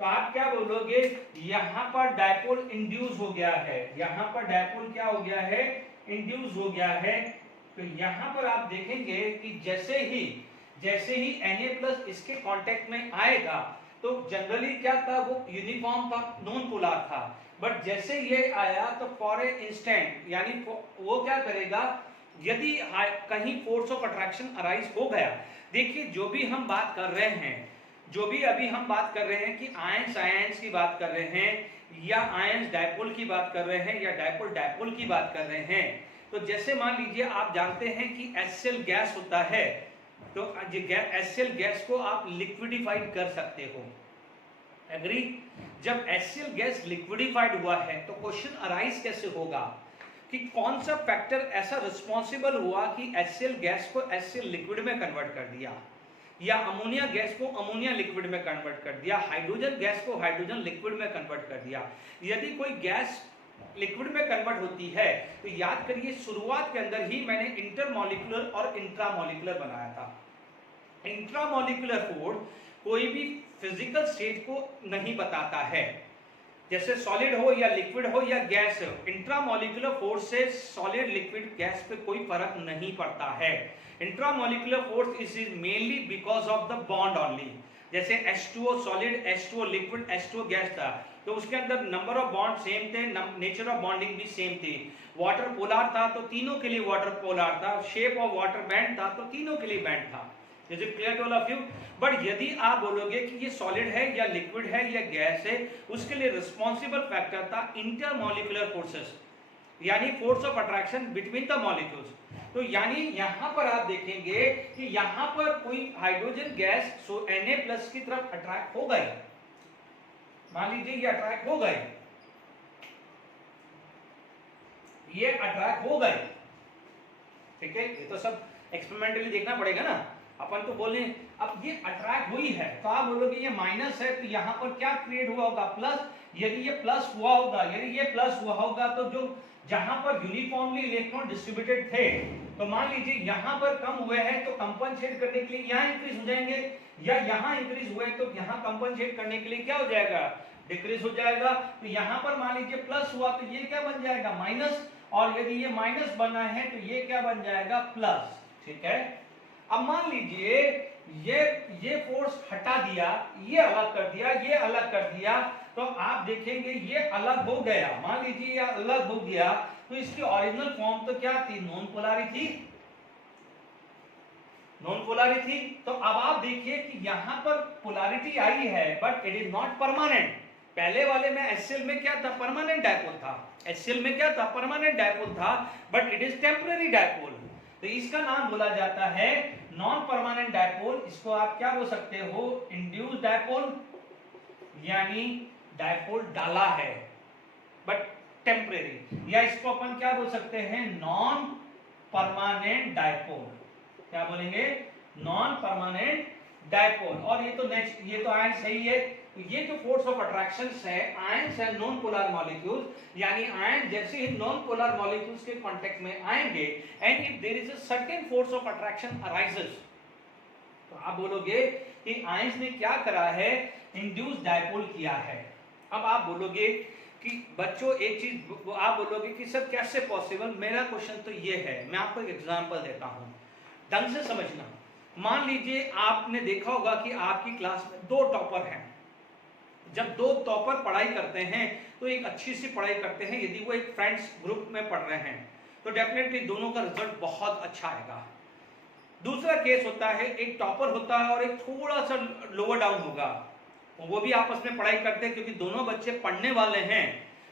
तो आप क्या बोलोगे, यहां पर डायपोल इंड्यूस हो गया है, यहां पर डायपोल क्या हो गया है, इंड्यूस हो गया है। तो यहां पर आप देखेंगे कि जैसे ही Na+ इसके कांटेक्ट में आएगा तो जनरली क्या था, वो यूनिफॉर्म था, नॉन पोलर था, बट जैसे ये आया तो फॉर ए इंस्टेंट, यानी वो क्या करेगा, यदि कहीं फोर्स ऑफ अट्रैक्शन अराइज हो गया। देखिए जो भी हम बात कर रहे हैं, जो भी अभी हम बात कर रहे हैं कि आयंस की बात कर रहे हैं या आयंस डायपोल की बात कर रहे हैं या डायपोल डायपोल की बात कर रहे हैं, तो जैसे मान लीजिए आप जानते हैं कि HCl गैस होता है, तो HCl गैस को आप लिक्विडिफाइड कर सकते हो, एग्री। जब HCl गैस लिक्विडिफाइड हुआ है तो क्वेश्चन अराइज कैसे होगा कि कौन सा फैक्टर ऐसा रिस्पॉन्सिबल हुआ कि HCl गैस को HCl लिक्विड में कन्वर्ट कर दिया, या अमोनिया गैस को अमोनिया लिक्विड में कन्वर्ट कर दिया, हाइड्रोजन गैस को हाइड्रोजन लिक्विड में कन्वर्ट कर दिया। यदि कोई गैस लिक्विड में कन्वर्ट होती है तो याद करिए शुरुआत के अंदर ही मैंने इंटरमॉलिक्यूलर और इंट्रामॉलिक्यूलर बनाया था। इंट्रामॉलिक्यूलर फोर्स कोई भी फिजिकल स्टेट को नहीं बताता है, जैसे सॉलिड हो या लिक्विड हो या गैस हो, इंट्रामॉलिक्यूलर फोर्स से सॉलिड लिक्विड गैस पे कोई फर्क नहीं पड़ता है। Intramolecular force is mainly because of the bond only. जैसे H2O solid, H2O liquid, H2O gas था तो उसके अंदर नंबर ऑफ बॉन्ड सेम थे, नेचर ऑफ बॉन्डिंग भी सेम थी। वाटर पोलर था तो तीनों के लिए वाटर पोलर था, शेप ऑफ वाटर बैंड था तो तीनों के लिए बैंड था। Is it clear to all of you? But यदि आप बोलोगे कि ये सॉलिड है या लिक्विड है या गैस है, उसके लिए रिस्पॉन्सिबल फैक्टर था इंटरमॉलिक्यूलर फोर्सेस, यानी force of attraction between the molecules. तो यानी यहां पर आप देखेंगे कि यहां पर कोई हाइड्रोजन गैस Na+ की तरफ अट्रैक्ट हो गए, मान लीजिए ये अट्रैक्ट हो गए, ये अट्रैक्ट हो गए, ठीक है, ये तो सब एक्सपेरिमेंटली देखना पड़ेगा ना, अपन तो बोले अब ये अट्रैक्ट हुई है तो आप बोलोगे ये माइनस है तो यहाँ पर क्या क्रिएट हुआ होगा, प्लस। यदि ये प्लस हुआ होगा, यदि ये प्लस हुआ होगा तो जो जहां पर यूनिफॉर्मली इलेक्ट्रॉन डिस्ट्रीब्यूटेड थे तो मान लीजिए यहाँ पर कम हुए हैं तो कंपनसेट करने के लिए यहाँ इंक्रीज हो जाएंगे, या यहाँ इंक्रीज हुए तो यहाँ कंपनसेट करने के लिए क्या हो जाएगा, डिक्रीज हो जाएगा। तो यहाँ पर मान लीजिए प्लस हुआ तो ये क्या बन जाएगा, माइनस, और यदि ये माइनस बना है तो ये क्या बन जाएगा, प्लस, ठीक है। अब मान लीजिए ये फोर्स हटा दिया, ये अलग कर दिया, ये अलग कर दिया, तो आप देखेंगे ये अलग हो गया, मान लीजिए ये अलग हो गया तो इसकी ओरिजिनल फॉर्म तो क्या थी, नॉन पोलैरिटी थी, नॉन पोलैरिटी थी। तो अब आप देखिए कि यहां पर पोलैरिटी आई है but it is not permanent. पहले वाले में HCl में क्या था, परमानेंट डायपोल था, HCl में क्या था, परमानेंट डायपोल था, but it is temporary dipole. तो इसका नाम बोला जाता है नॉन परमानेंट डायपोल। इसको आप क्या बोल सकते हो, इंड्यूस डायपोल, यानी डायपोल डाला है बट टेम्परेरी, या इसको अपन क्या बोल सकते हैं, नॉन परमानेंट डायपोल। क्या बोलेंगे, नॉन परमानेंट डायपोल। और ये तो आयंस है ही है। तो ये जो फोर्स ऑफ अट्रैक्शन है, आयंस है नॉन पोलर मॉलिक्यूल्स, यानी आयन जैसे ही नॉन पोलर मॉलिक्यूल्स के कांटेक्ट में आएंगे and if there is a certain force of attraction arises, तो आप बोलोगे कि आयंस ने क्या करा है, इंड्यूस डायपोल किया है। अब आप बोलोगे कि बच्चों एक चीज आप बोलोगे कि सर कैसे पॉसिबल, मेरा क्वेश्चन तो ये है, मैं आपको एक एग्जांपल देता हूं, ढंग से समझना। मान लीजिए आपने देखा होगा कि आपकी क्लास में 2 टॉपर हैं। जब 2 टॉपर पढ़ाई करते हैं तो एक अच्छी सी पढ़ाई करते हैं, यदि वो एक फ्रेंड्स ग्रुप में पढ़ रहे हैं तो डेफिनेटली दोनों का रिजल्ट बहुत अच्छा आएगा। दूसरा केस होता है, एक टॉपर होता है और एक थोड़ा सा लोअर डाउन होगा, वो भी आपस में पढ़ाई करते हैं क्योंकि दोनों बच्चे पढ़ने वाले हैं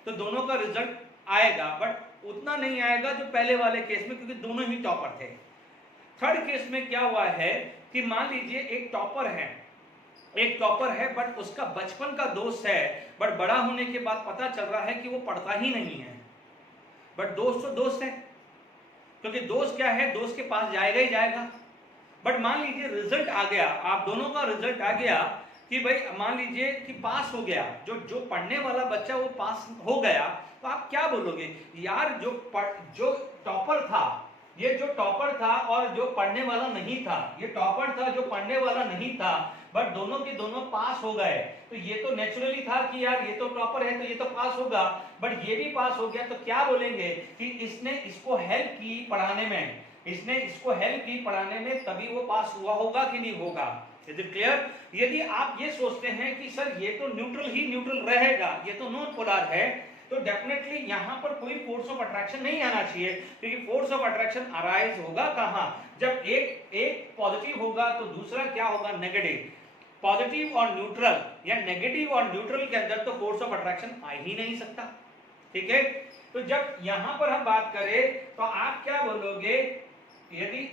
तो दोनों का रिजल्ट आएगा, बट उतना नहीं आएगा जो पहले वाले केस में, क्योंकि दोनों ही टॉपर थे। थर्ड केस में क्या हुआ है कि मान लीजिए एक टॉपर है बट उसका बचपन का दोस्त है, बट बड़ा होने के बाद पता चल रहा है कि वो पढ़ता ही नहीं है, बट दोस्त तो दोस्त है, क्योंकि दोस्त क्या है, दोस्त के पास जाएगा ही जाएगा। बट मान लीजिए रिजल्ट आ गया, आप दोनों का रिजल्ट आ गया कि भाई मान लीजिए कि पास हो गया, जो पढ़ने वाला बच्चा वो पास हो गया, तो आप क्या बोलोगे, यार जो टॉपर था, ये जो टॉपर था और जो पढ़ने वाला नहीं था, ये टॉपर था जो पढ़ने वाला नहीं था, बट दोनों के दोनों पास हो गए, तो ये तो नेचुरली था कि यार ये तो टॉपर है तो ये तो पास होगा, बट ये भी पास हो गया, तो क्या बोलेंगे कि इसने इसको हेल्प की पढ़ाने में, इसने इसको हेल्प की पढ़ाने में, तभी वो पास हुआ होगा कि नहीं होगा। Is it clear? यदि आप ये सोचते हैं कि सर ये तो न्यूट्रल ही न्यूट्रल रहेगा, ये तो नॉन पोलर है, तो डेफिनेटली यहां पर कोई फोर्स ऑफ अट्रैक्शन नहीं आना चाहिए, क्योंकि फोर्स ऑफ अट्रैक्शन अराइज होगा कहां, जब एक पॉजिटिव होगा तो दूसरा क्या होगा, नेगेटिव। पॉजिटिव और न्यूट्रल या नेगेटिव और न्यूट्रल के अंदर तो फोर्स ऑफ अट्रैक्शन आ ही नहीं सकता, ठीक है। तो जब यहां पर हम बात करें तो आप क्या बोलोगे, यदि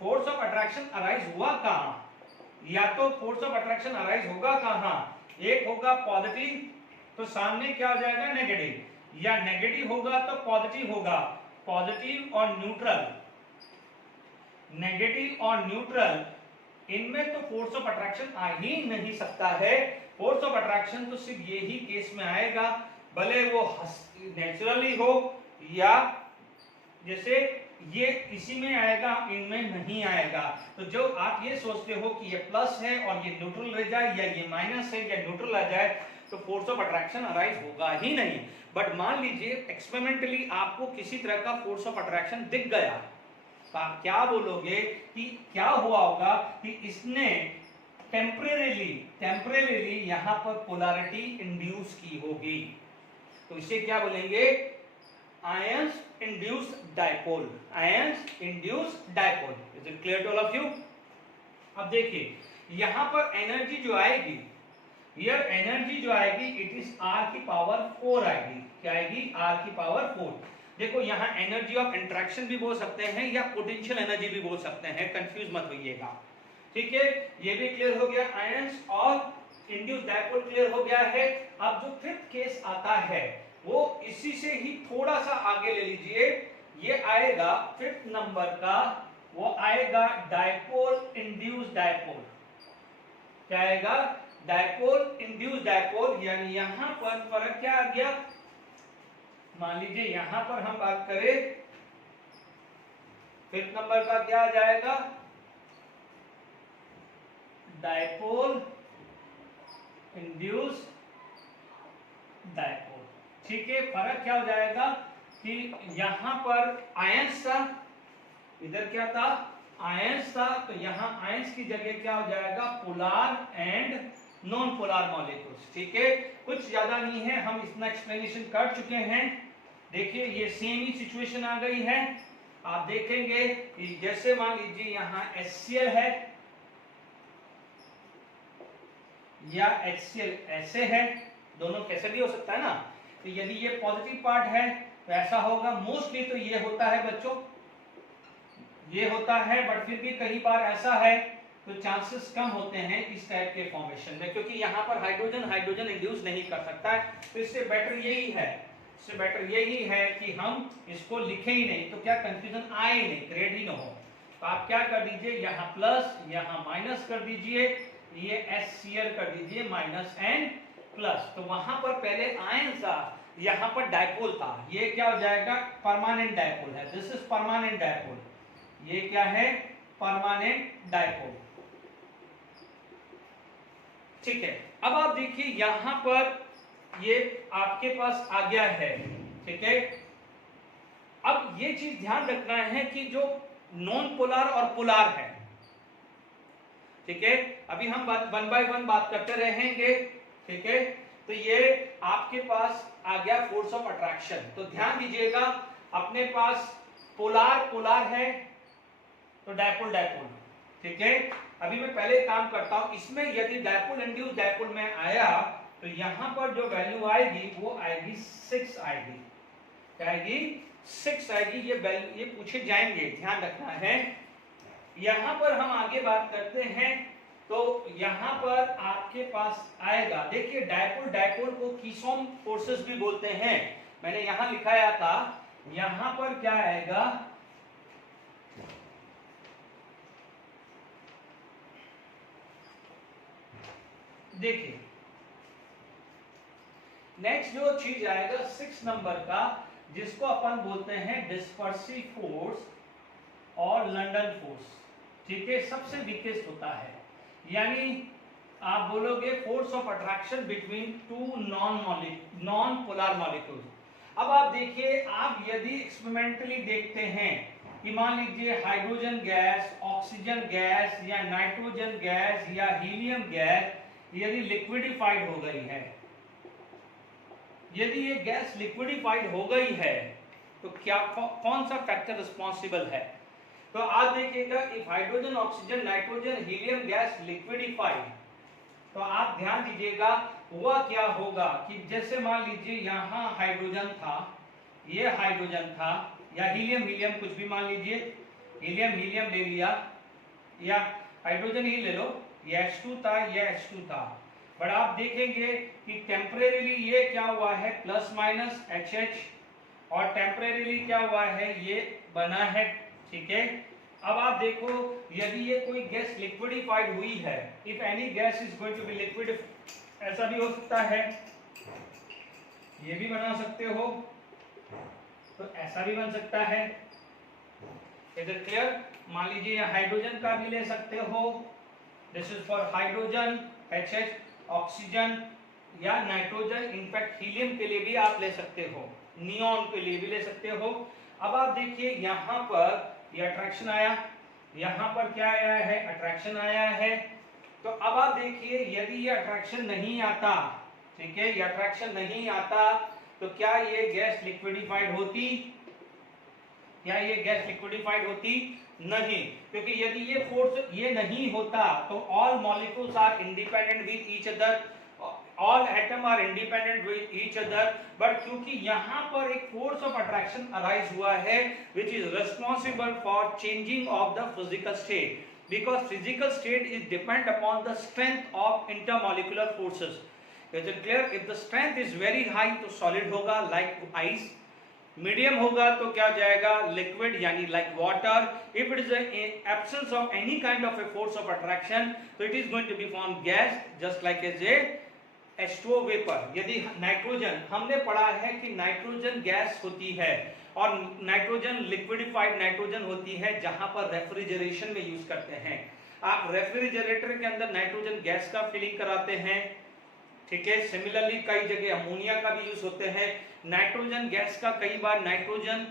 फोर्स ऑफ अट्रैक्शन अराइज हुआ कहां, या तो फोर्स ऑफ अट्रैक्शन अराइज होगा कहां, एक होगा पॉजिटिव तो सामने क्या हो जाएगा, नेगेटिव, या नेगेटिव होगा तो पॉजिटिव होगा। पॉजिटिव और न्यूट्रल, नेगेटिव और न्यूट्रल, इनमें तो फोर्स ऑफ अट्रैक्शन आ ही नहीं सकता है। फोर्स ऑफ अट्रैक्शन तो सिर्फ यही केस में आएगा, भले वो नेचुरली हो या जैसे ये इसी में आएगा, इनमें नहीं आएगा। तो जो आप ये सोचते हो कि ये प्लस है और ये न्यूट्रल रह जाए, या ये माइनस है या न्यूट्रल आ जाए, तो फोर्स ऑफ अट्रैक्शन अराइज होगा ही नहीं। बट मान लीजिए एक्सपेरिमेंटली आपको किसी तरह का फोर्स ऑफ अट्रैक्शन दिख गया, तो आप क्या बोलोगे कि क्या हुआ होगा कि इसने टेम्परेरीली यहां पर पोलैरिटी इंड्यूस की होगी, तो इसे क्या बोलेंगे, ions induced dipole, ions induced dipole. Is it clear to all of you? अब देखिए यहां पर एनर्जी जो आएगी, यह एनर्जी जो आएगी इट इज r की पावर 4 आएगी। क्या आएगी, r की पावर 4। देखो यहाँ एनर्जी ऑफ इंटरेक्शन भी बोल सकते हैं या पोटेंशियल एनर्जी भी बोल सकते हैं, कंफ्यूज मत होइएगा, ठीक है। ये भी क्लियर हो गया, आयंस और इंड्यूस्ड डायपोल क्लियर हो गया है। अब जो फिफ्थ केस आता है वो इसी से ही थोड़ा सा आगे ले लीजिए, ये आएगा 5th नंबर का, वो आएगा डायपोल इंड्यूस्ड डायपोल। क्या आएगा? Dipole induced dipole. यानी यहां पर फर्क क्या आ गया? मान लीजिए यहां पर हम बात करें 5th नंबर का, क्या आ जाएगा? Dipole induced dipole. ठीक है, फर्क क्या हो जाएगा कि यहां पर आयंस था, इधर क्या था? आयंस था, तो यहां आयंस की जगह क्या हो जाएगा? Polar and non polar molecules. ठीक है, कुछ ज्यादा नहीं है, हम इसका एक्सप्लेनेशन कर चुके हैं। देखिए ये सेम ही सिचुएशन आ गई है। आप देखेंगे कि जैसे मान लीजिए यहां HCl है या HCl ऐसे है, दोनों कैसे भी हो सकता है ना। तो यदि ये पॉजिटिव पार्ट है तो ऐसा होगा, मोस्टली तो ये होता है बच्चों, ये होता है, बट फिर भी कई बार ऐसा है तो चांसेस कम होते हैं इस टाइप के फॉर्मेशन में, क्योंकि यहाँ पर हाइड्रोजन इंड्यूस नहीं कर सकता है। तो इससे बेटर यही है, इससे बेटर यही है कि हम इसको लिखें ही नहीं, तो क्या कंफ्यूजन आए ही नहीं, क्रिएट ही ना हो। तो आप क्या कर दीजिए, यहाँ प्लस यहाँ माइनस कर दीजिए, ये HCl कर दीजिए माइनस एंड प्लस। तो वहां पर पहले आयन था, यहाँ पर डायपोल था, ये क्या हो जाएगा? परमानेंट डायपोल है। दिस इज परमानेंट डायपोल, ये क्या है? Permanent dipole. ठीक है, अब आप देखिए यहां पर ये आपके पास आ गया है। ठीक है, अब ये चीज ध्यान रखना है कि जो नॉन पोलर और पोलर है, ठीक है, अभी हम वन बाय वन बात करते रहेंगे। ठीक है, तो ये आपके पास आ गया फोर्स ऑफ अट्रैक्शन। तो ध्यान दीजिएगा, अपने पास पोलर है तो डायपोल डायपोल। ठीक है, अभी मैं पहले काम करता हूं, इसमें यदि डायपोल इंड्यूस डायपोल में आया तो यहां पर जो वैल्यू आएगी वो आएगी 6 आएगी। क्या आएगी? 6 आएगी। ये वैल्यू ये पूछे जाएंगे, ध्यान रखना है। यहां पर हम आगे बात करते हैं, तो यहां पर आपके पास आएगा, देखिए डायपोल डायपोल को कीसोन फोर्सेस भी बोलते हैं, मैंने यहां लिखाया था। यहां पर क्या आएगा? देखिए नेक्स्ट जो चीज आएगा 6 नंबर का, जिसको अपन बोलते हैं डिस्पर्सिव फोर्स और लंडन फोर्स। ठीक है, सबसे वीकेस्ट होता है, यानी आप बोलोगे force of attraction between to non polar molecules. अब आप देखिए, आप यदि एक्सपेरिमेंटली देखते हैं कि मान लीजिए हाइड्रोजन गैस, ऑक्सीजन गैस या नाइट्रोजन गैस या हीलियम गैस यदि लिक्विडिफाइड हो गई है, यदि ये गैस लिक्विडिफाइड हो गई है तो क्या कौन सा फैक्टर रिस्पॉन्सिबल है? तो आप देखिएगा, if hydrogen, oxygen, nitrogen, helium gas liquefied, तो आप ध्यान दीजिएगा हुआ क्या होगा कि जैसे मान लीजिए यहाँ हाइड्रोजन था, ये हाइड्रोजन था, या हीलियम कुछ भी मान लीजिए, हीलियम ले लिया, या हाइड्रोजन ही ले लो, ये H2 था, ये H2 था। बट आप देखेंगे कि टेम्परेरीली ये क्या हुआ है, प्लस माइनस HH, और टेम्परेरीली क्या हुआ है, ये बना है। ठीक है, अब आप देखो, यदि ये कोई गैस लिक्विडिफाइड हुई है, if any gas is going to be liquid, ऐसा भी हो सकता है, ये भी बना सकते हो, तो ऐसा भी बन सकता है। इधर क्लियर? मान लीजिए हाइड्रोजन का भी ले सकते हो, this is for hydrogen, HH, oxygen या नाइट्रोजन, इनफैक्ट हीलियम के लिए भी आप ले सकते हो, नियॉन के लिए भी ले सकते हो। अब आप देखिए यहाँ पर ये अट्रैक्शन आया, यहाँ पर क्या आया है, अट्रैक्शन आया है। तो अब आप देखिए, यदि ये अट्रैक्शन नहीं आता, ठीक है, ये अट्रैक्शन नहीं आता, तो क्या ये गैस लिक्विडिफाइड होती? क्या ये गैस लिक्विडिफाइड होती? नहीं, क्योंकि यदि ये फोर्स ये नहीं होता तो all molecules are independent with each other, all atom are independent with each other, but क्योंकि यहाँ पर एक फोर्स ऑफ अट्रैक्शन अराइज हुआ है which is responsible for changing of the physical state, because physical state is depend upon the strength of intermolecular forces. Is it clear? If the strength is very high तो solid होगा like ice, medium होगा तो क्या जाएगा liquid यानी like water, if it is absence of any kind of a force of attraction तो it is going to be form gas just like as a H2O vapour. यदि nitrogen, हमने पढ़ा है कि नाइट्रोजन गैस होती है और नाइट्रोजन लिक्विडिफाइड नाइट्रोजन होती है जहां पर रेफ्रिजरेशन में यूज करते हैं। आप रेफ्रिजरेटर के अंदर नाइट्रोजन गैस का फिलिंग कराते हैं, ठीक है। सिमिलरली कई जगह अमोनिया का भी यूज होते हैं। नाइट्रोजन गैस का कई बार नाइट्रोजन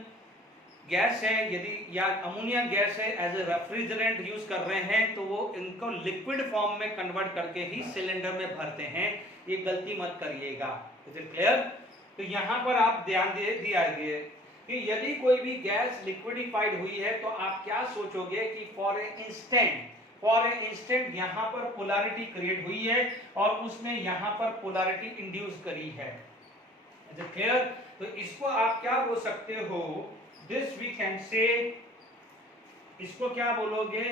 गैस है यदि या अमोनिया गैस है एज ए रेफ्रिजरेंट यूज कर रहे हैं तो वो इनको लिक्विड फॉर्म में कन्वर्ट करके ही सिलेंडर में भरते हैं, ये गलती मत करिएगा। Is it clear? तो यहाँ पर आप ध्यान दिया कि यदि कोई भी गैस लिक्विडिफाइड हुई है तो आप क्या सोचोगे कि फॉर ए इंस्टेंट यहाँ पर पोलैरिटी क्रिएट हुई है और उसने यहाँ पर पोलैरिटी इंड्यूस करी है। Is it clear? तो इसको आप क्या बोल सकते हो, दिस वी कैन से, इसको क्या बोलोगे,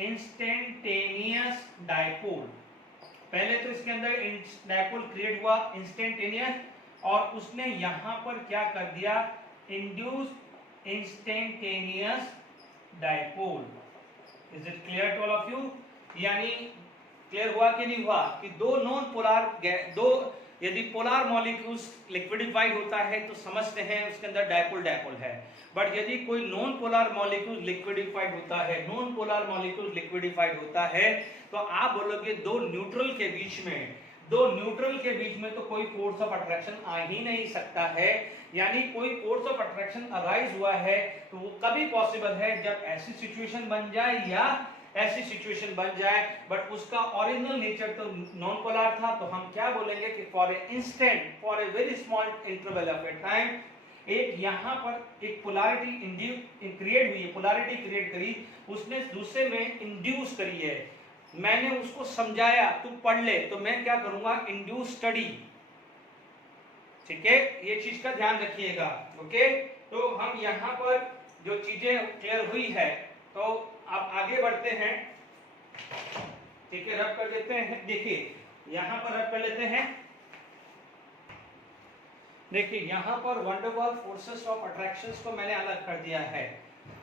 इंस्टेंटेनियस डायपोल। पहले तो इसके अंदर डायपोल क्रिएट हुआ इंस्टेंटेनियस और उसने यहां पर क्या कर दिया, induced instantaneous dipole. Is it clear to all of you? यानी क्लियर हुआ कि नहीं हुआ कि दो नॉन पोलर, यदि पोलर मॉलिक्यूल्स लिक्विडिफाइड होता है तो समझते हैं उसके अंदर डायपोल है, बट यदि कोई नॉन पोलर मॉलिक्यूल लिक्विडिफाइड होता है, नॉन पोलर मॉलिक्यूल लिक्विडिफाइड होता है तो आप बोलोगे दो न्यूट्रल के बीच में तो कोई फोर्स ऑफ अट्रैक्शन आ ही नहीं सकता है। यानी कोई फोर्स ऑफ अट्रैक्शन अराइज हुआ है तो वो कभी पॉसिबल है जब ऐसी सिचुएशन बन जाए या ऐसी सिचुएशन बन जाए, बट उसका ओरिजिनल नेचर तो नॉन पोलर था। तो हम क्या बोलेंगे कि for a instant, for a very small interval of A time, एक यहाँ पर एक पोलैरिटी क्रिएट हुई है, पोलैरिटी क्रिएट करी, उसने दूसरे में इंड्यूस करी है। मैंने उसको समझाया तू पढ़ ले, तो मैं क्या करूंगा, इंड्यूस स्टडी। ठीक है, ये चीज का ध्यान रखिएगा। ओके, तो हम यहाँ पर जो चीजें क्लियर हुई है तो आप आगे बढ़ते हैं। ठीक है, रब कर लेते हैं। देखिए यहाँ पर रब कर लेते हैं। देखिए यहाँ पर वंडरवॉल फोर्सेस ऑफ अट्रैक्शंस को मैंने अलग कर दिया है।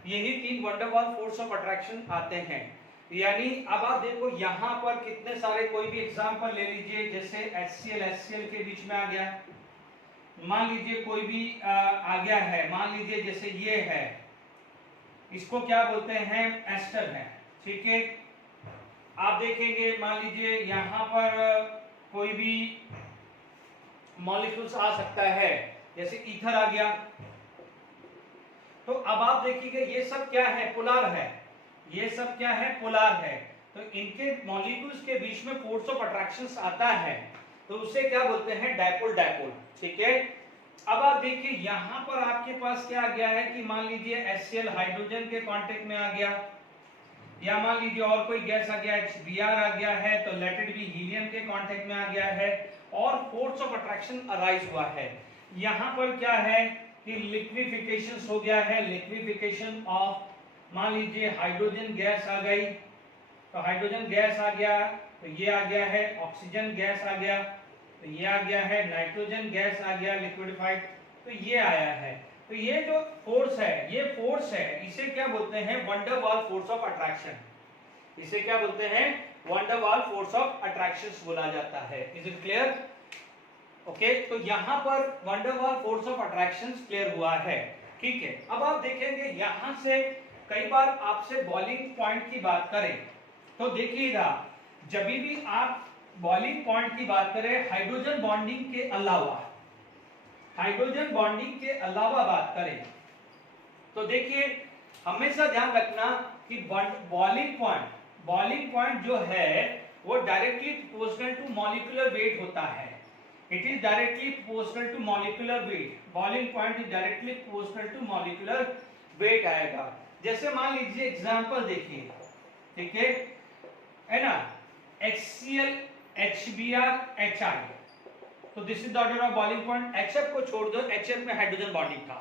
यही 3 वंडरवॉल फोर्स ऑफ अट्रैक्शन आते हैं। यानी अब आप देखो यहाँ पर कितने सारे, कोई भी एग्जांपल ले लीजिए, जैसे HCl के बीच में आ गया, मान लीजिए कोई भी आ गया है, मान लीजिए जैसे ये है, इसको क्या बोलते हैं, एस्टर है। ठीक है, आप देखेंगे मान लीजिए यहाँ पर कोई भी मॉलिक्यूल्स आ सकता है, जैसे ईथर आ गया। तो अब आप देखिए ये सब क्या है, पोलर है, ये सब क्या है, पोलर है। तो इनके मॉलिक्यूल्स के बीच में फोर्स ऑफ अट्रैक्शन आता है तो उसे क्या बोलते हैं, डायपोल। ठीक है, अब आप देखिए यहाँ पर आपके पास क्या आ गया है कि मान लीजिए HCl हाइड्रोजन के कांटेक्ट में आ गया, या मान लीजिए और कोई गैस आ गया, HBr आ गया है, तो लेट इट बी हीलियम के कांटेक्ट में आ गया है और फोर्स ऑफ अट्रैक्शन अराइज हुआ है। यहाँ पर क्या है कि लिक्विफिकेशन हो गया है, लिक्विफिकेशन ऑफ, मान लीजिए हाइड्रोजन गैस आ गई, तो हाइड्रोजन गैस आ गया, तो ये आ गया है, ऑक्सीजन गैस आ गया, तो ये आ गया है, नाइट्रोजन गैस आ गया लिक्विडिफाइड, तो ये आया है। तो ये जो फोर्स है, ये फोर्स है, इसे क्या बोलते हैं, वंडरवॉल फोर्स ऑफ अट्रैक्शन। इसे क्या बोलते हैं, वंडरवॉल फोर्स ऑफ अट्रैक्शन बोला जाता है। Is it clear? ओके, तो यहाँ पर van der Waals force of attraction clear हुआ है। ठीक है, अब आप देखेंगे यहाँ से कई बार आपसे बॉइलिंग पॉइंट की बात करें तो देखिएगा, जब भी आप बॉइलिंग पॉइंट की बात करें हाइड्रोजन बॉन्डिंग के अलावा, हाइड्रोजन बॉन्डिंग के अलावा बात करें तो देखिए हमेशा ध्यान रखना कि बॉइलिंग पॉइंट जो है वो directly proportional to molecular weight होता है। It is directly proportional to molecular weight. Boiling point is directly proportional to molecular weight आएगा। जैसे मान लीजिए एग्जांपल देखिए, ठीक है ना, HCl HBr HI, तो this is the order of boiling point. HF को छोड़ दो, HF में हाइड्रोजन बॉन्डिंग था।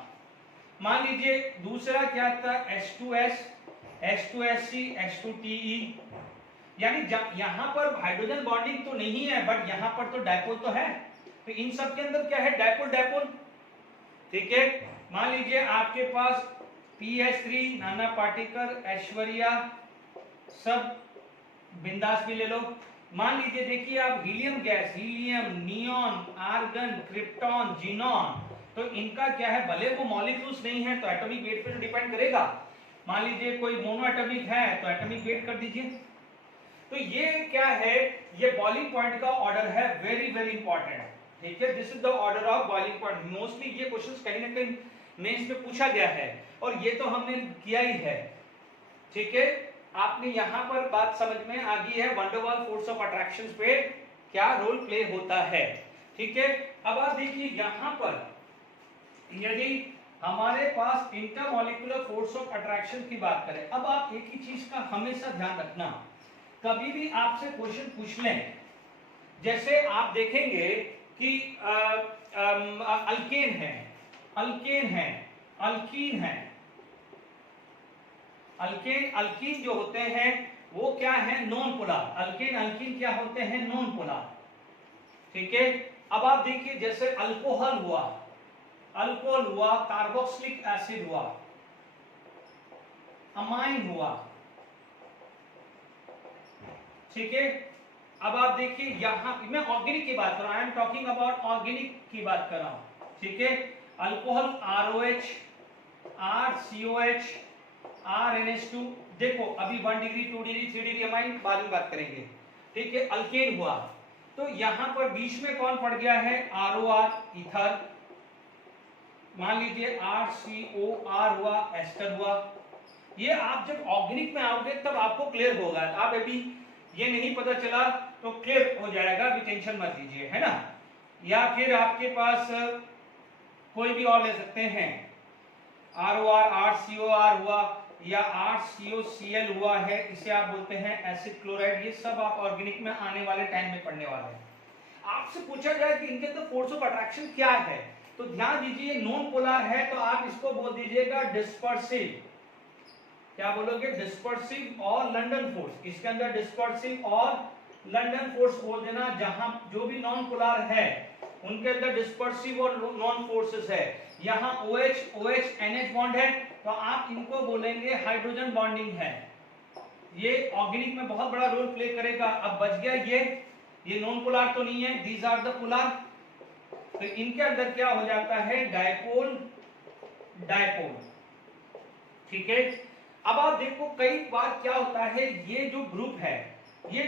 मान लीजिए दूसरा क्या था, H2S H2SC H2TE, यानी यहाँ पर हाइड्रोजन बॉन्डिंग तो नहीं है, बट यहाँ पर तो डायपोल तो है। तो इन सब के अंदर क्या है, डायपोल डायपोल। ठीक है, मान लीजिए आपके पास PH3, नाना पाटेकर, ऐश्वर्या, सब बिंदास भी ले लो। मान लीजिए देखिए आप helium gas, helium, neon, argon, krypton, xenon, तो इनका क्या है, भले वो मॉलिक्यूल्स नहीं है तो एटॉमिक वेट पे तो डिपेंड करेगा। मान लीजिए कोई मोनो एटॉमिक है तो एटॉमिक वेट कर दीजिए। तो ये क्या है, ये बॉइलिंग पॉइंट का ऑर्डर है, वेरी वेरी इंपॉर्टेंट। ठीक है, this is the order of boiling point. Mostly ये क्वेश्चंस कहीं ना कहीं मेंस में पूछा गया है और ये तो हमने किया ही है। ठीक है, आपने यहां पर बात समझ में आ गई है, वंडर वाल फोर्स ऑफ अट्रैक्शन पे क्या रोल प्ले होता है। ठीक है, अब आप देखिए यहां पर यदि हमारे पास इंटरमॉलिक्यूलर फोर्स ऑफ अट्रैक्शन की बात करें, अब आप एक ही चीज का हमेशा ध्यान रखना, कभी भी आपसे क्वेश्चन पूछ लें, जैसे आप देखेंगे कि अल्केन है, अल्केन है, अल्कीन है, अल्केन अल्कीन जो होते हैं वो क्या है, नॉन पोलर। अल्केन अल्कीन क्या होते हैं, नॉन पोलर। ठीक है, अब आप देखिए जैसे अल्कोहल हुआ, अल्कोहल हुआ, कार्बोक्सिलिक एसिड हुआ, अमाइन हुआ। ठीक है, अब आप देखिए यहां मैं ऑर्गेनिक की बात कर रहा हूं, I am talking about organic की बात कर रहा हूं। ठीक है, अल्कोहल ROH, RCOH, RNH2, देखो अभी 1 डिग्री 2 डिग्री 3 डिग्री अमाइन बाद में बात करेंगे। ठीक है, अल्केन हुआ, तो यहां पर बीच में कौन पड़ गया है, ROR, ईथर। मान लीजिए RCOR हुआ, एस्टर हुआ। ये आप जब ऑर्गेनिक में आओगे तब आपको क्लियर होगा, आप अभी ये नहीं पता चला तो क्लियर हो जाएगा, अभी टेंशन मत लीजिए, है ना। या फिर आपके पास कोई भी और ले सकते हैं, ROR, RCOR हुआ या RCOCl हुआ है, इसे आप बोलते हैं एसिड क्लोराइड। ये सब आप ऑर्गेनिक में आने वाले टाइम में पढ़ने वाले हैं। आपसे पूछा जाए कि इनके अंदर फोर्स ऑफ अट्रैक्शन क्या है, तो ध्यान दीजिए नॉन पोलर है तो आप इसको बोल दीजिएगा डिस्पर्सिव। क्या बोलोगे, डिस्पर्सिव और लंडन फोर्स। इसके अंदर डिस्पर्सिव और लंडन फोर्स बोल देना। जहां जो भी नॉन पोलर है उनके अंदर डिस्पर्सिव और नॉन फोर्सेस है। यहाँ OH OH NH बॉन्ड है तो आप इनको बोलेंगे हाइड्रोजन बॉन्डिंग है। ये ऑर्गेनिक में बहुत बड़ा रोल प्ले करेगा। अब बच गया ये नॉन पोलर तो नहीं है, दीज आर द पोलर। तो इनके अंदर क्या हो जाता है, डायपोल डायपोल। ठीक है, अब आप देखो कई बार क्या होता है, ये जो ग्रुप है ये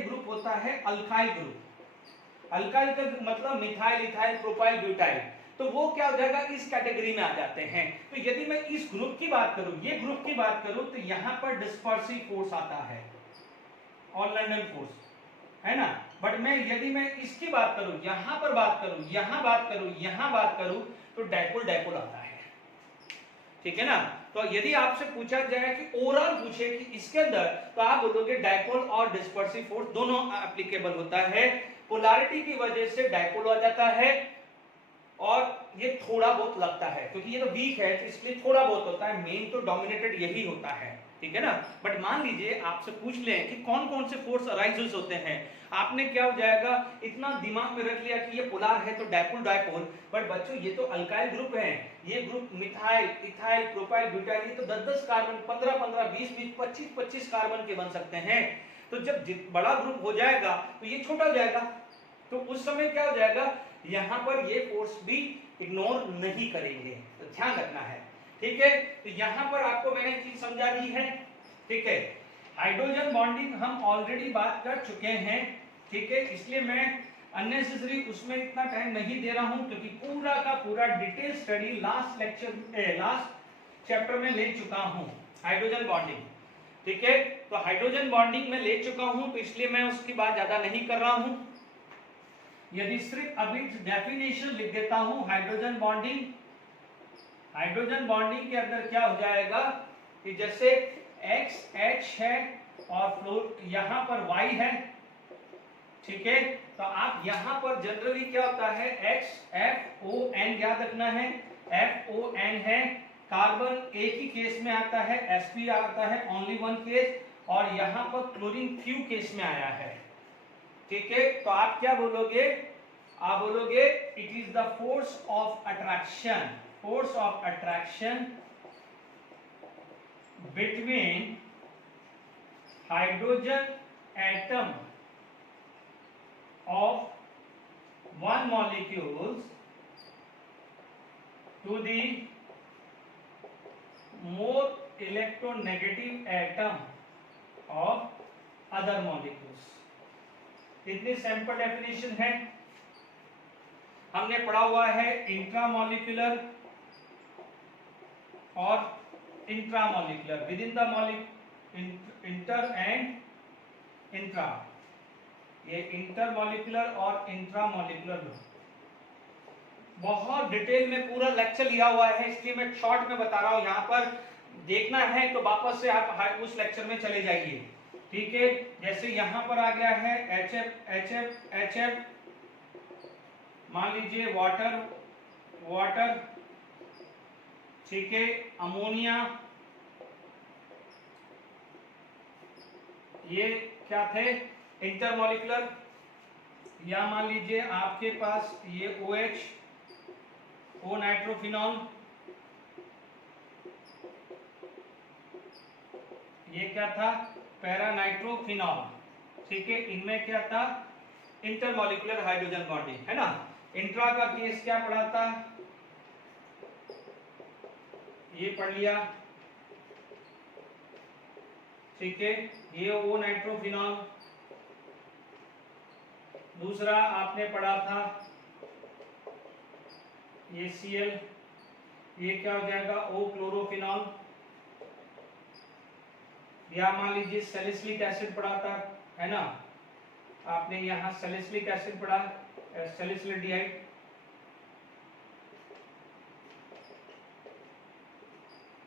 ग्रुप होता है अल्काइल ग्रुप। अल्काइल का मतलब मिथाइल, इथाइल, प्रोपाइल, ब्यूटाइल, तो वो क्या हो जाएगा, इस कैटेगरी में आ जाते हैं। तो यदि मैं इस ग्रुप की बात करूं, ये ग्रुप की बात करूं, तो यहां पर डिस्पर्सिव फोर्स आता है और लंडन फोर्स, है ना। बट यदि मैं इसकी बात करूं, यहां पर बात करूं, यहां बात करूं, यहां बात करूं, तो डायपोल डायपोल आता है। ठीक है ना। तो यदि आपसे पूछा जाए कि ओवरऑल पूछे कि इसके अंदर, तो आप बोलोगे डायपोल और डिस्पर्सिव फोर्स दोनों एप्लीकेबल होता है। पोलैरिटी की वजह से डायपोल आ जाता है और ये थोड़ा बहुत लगता है, क्योंकि ये तो वीक है तो इसलिए थोड़ा बहुत होता है, मेन तो डोमिनेटेड यही होता है। ठीक है ना। बट मान लीजिए आपसे पूछ लें कि कौन कौन से फोर्स अराइजेस होते हैं, आपने क्या हो जाएगा, इतना दिमाग में रख लिया कि ये पोलर है तो डायपोल डायपोल। बट बच्चों ये तो अल्काइल ग्रुप है, ये group methyl, ethyl, propyl, butyl, ये तो 10-10 कार्बन, 15-15, 20-20, 25-25 कार्बन के बन सकते हैं। तो जब बड़ा ग्रुप हो जाएगा तो ये छोटा हो जाएगा, तो उस समय क्या हो जाएगा, यहाँ पर ये फोर्स भी इग्नोर नहीं करेंगे, तो ध्यान रखना है। ठीक है, तो यहाँ पर आपको मैंने चीज समझा दी है। ठीक है, हाइड्रोजन बॉन्डिंग हम ऑलरेडी बात कर चुके हैं। ठीक है, इसलिए मैं अननेसेसरी उसमें इतना टाइम नहीं दे रहा हूं, क्योंकि पूरा का पूरा डिटेल स्टडी लास्ट चैप्टर में ले चुका हूं, हाइड्रोजन बॉन्डिंग। ठीक है, तो हाइड्रोजन बॉन्डिंग में ले चुका हूं, तो इसलिए मैं उसकी बात ज्यादा नहीं कर रहा हूं। यदि सिर्फ अभी डेफिनेशन लिख देता हूं, हाइड्रोजन बॉन्डिंग, हाइड्रोजन बॉन्डिंग के अंदर क्या हो जाएगा कि जैसे XH है और फ्लोर यहां पर Y है। ठीक है, तो आप यहां पर जनरली क्या होता है, XFON याद रखना है, FON है। कार्बन एक ही केस में आता है, sp आता है, ओनली वन केस, और यहाँ पर क्लोरीन फ्यू केस में आया है। ठीक है, तो आप क्या बोलोगे? आप बोलोगे it is the force of attraction, force of attraction between hydrogen atom of one molecules to the more electronegative atom of other molecules। इतनी सैंपल डेफिनेशन है। हमने पढ़ा हुआ है इंट्रामोलिकुलर और intramolecular, with in the inter and intra, ये intermolecular और intramolecular बहुत डिटेल में पूरा लेक्चर लिया हुआ है, इसलिए मैं शॉर्ट में बता रहा हूं। यहाँ पर देखना है तो वापस से आप उस लेक्चर में चले जाइए। ठीक है, जैसे यहाँ पर आ गया है HF, मान लीजिए वाटर वाटर, ठीक है, अमोनिया, ये क्या थे? इंटरमोलिकुलर। या मान लीजिए आपके पास ये OH, ओ नाइट्रोफिनॉल, ये क्या था? Para nitrophenol. ठीक है, इनमें क्या था? इंटरमोलिकुलर हाइड्रोजन बॉन्डिंग, है ना। इंट्रा का केस क्या पढ़ा था? ये पढ़ लिया। ठीक है, ये ओ नाइट्रोफिनॉल। दूसरा आपने पढ़ा था ये Cl, ये क्या हो जाएगा? ओ क्लोरोफिनॉल। या मान लीजिए सैलिसिलिक एसिड पढ़ा था, है ना, आपने यहाँ सैलिसिलिक एसिड पढ़ा, सैलिसिलिडिहाइड।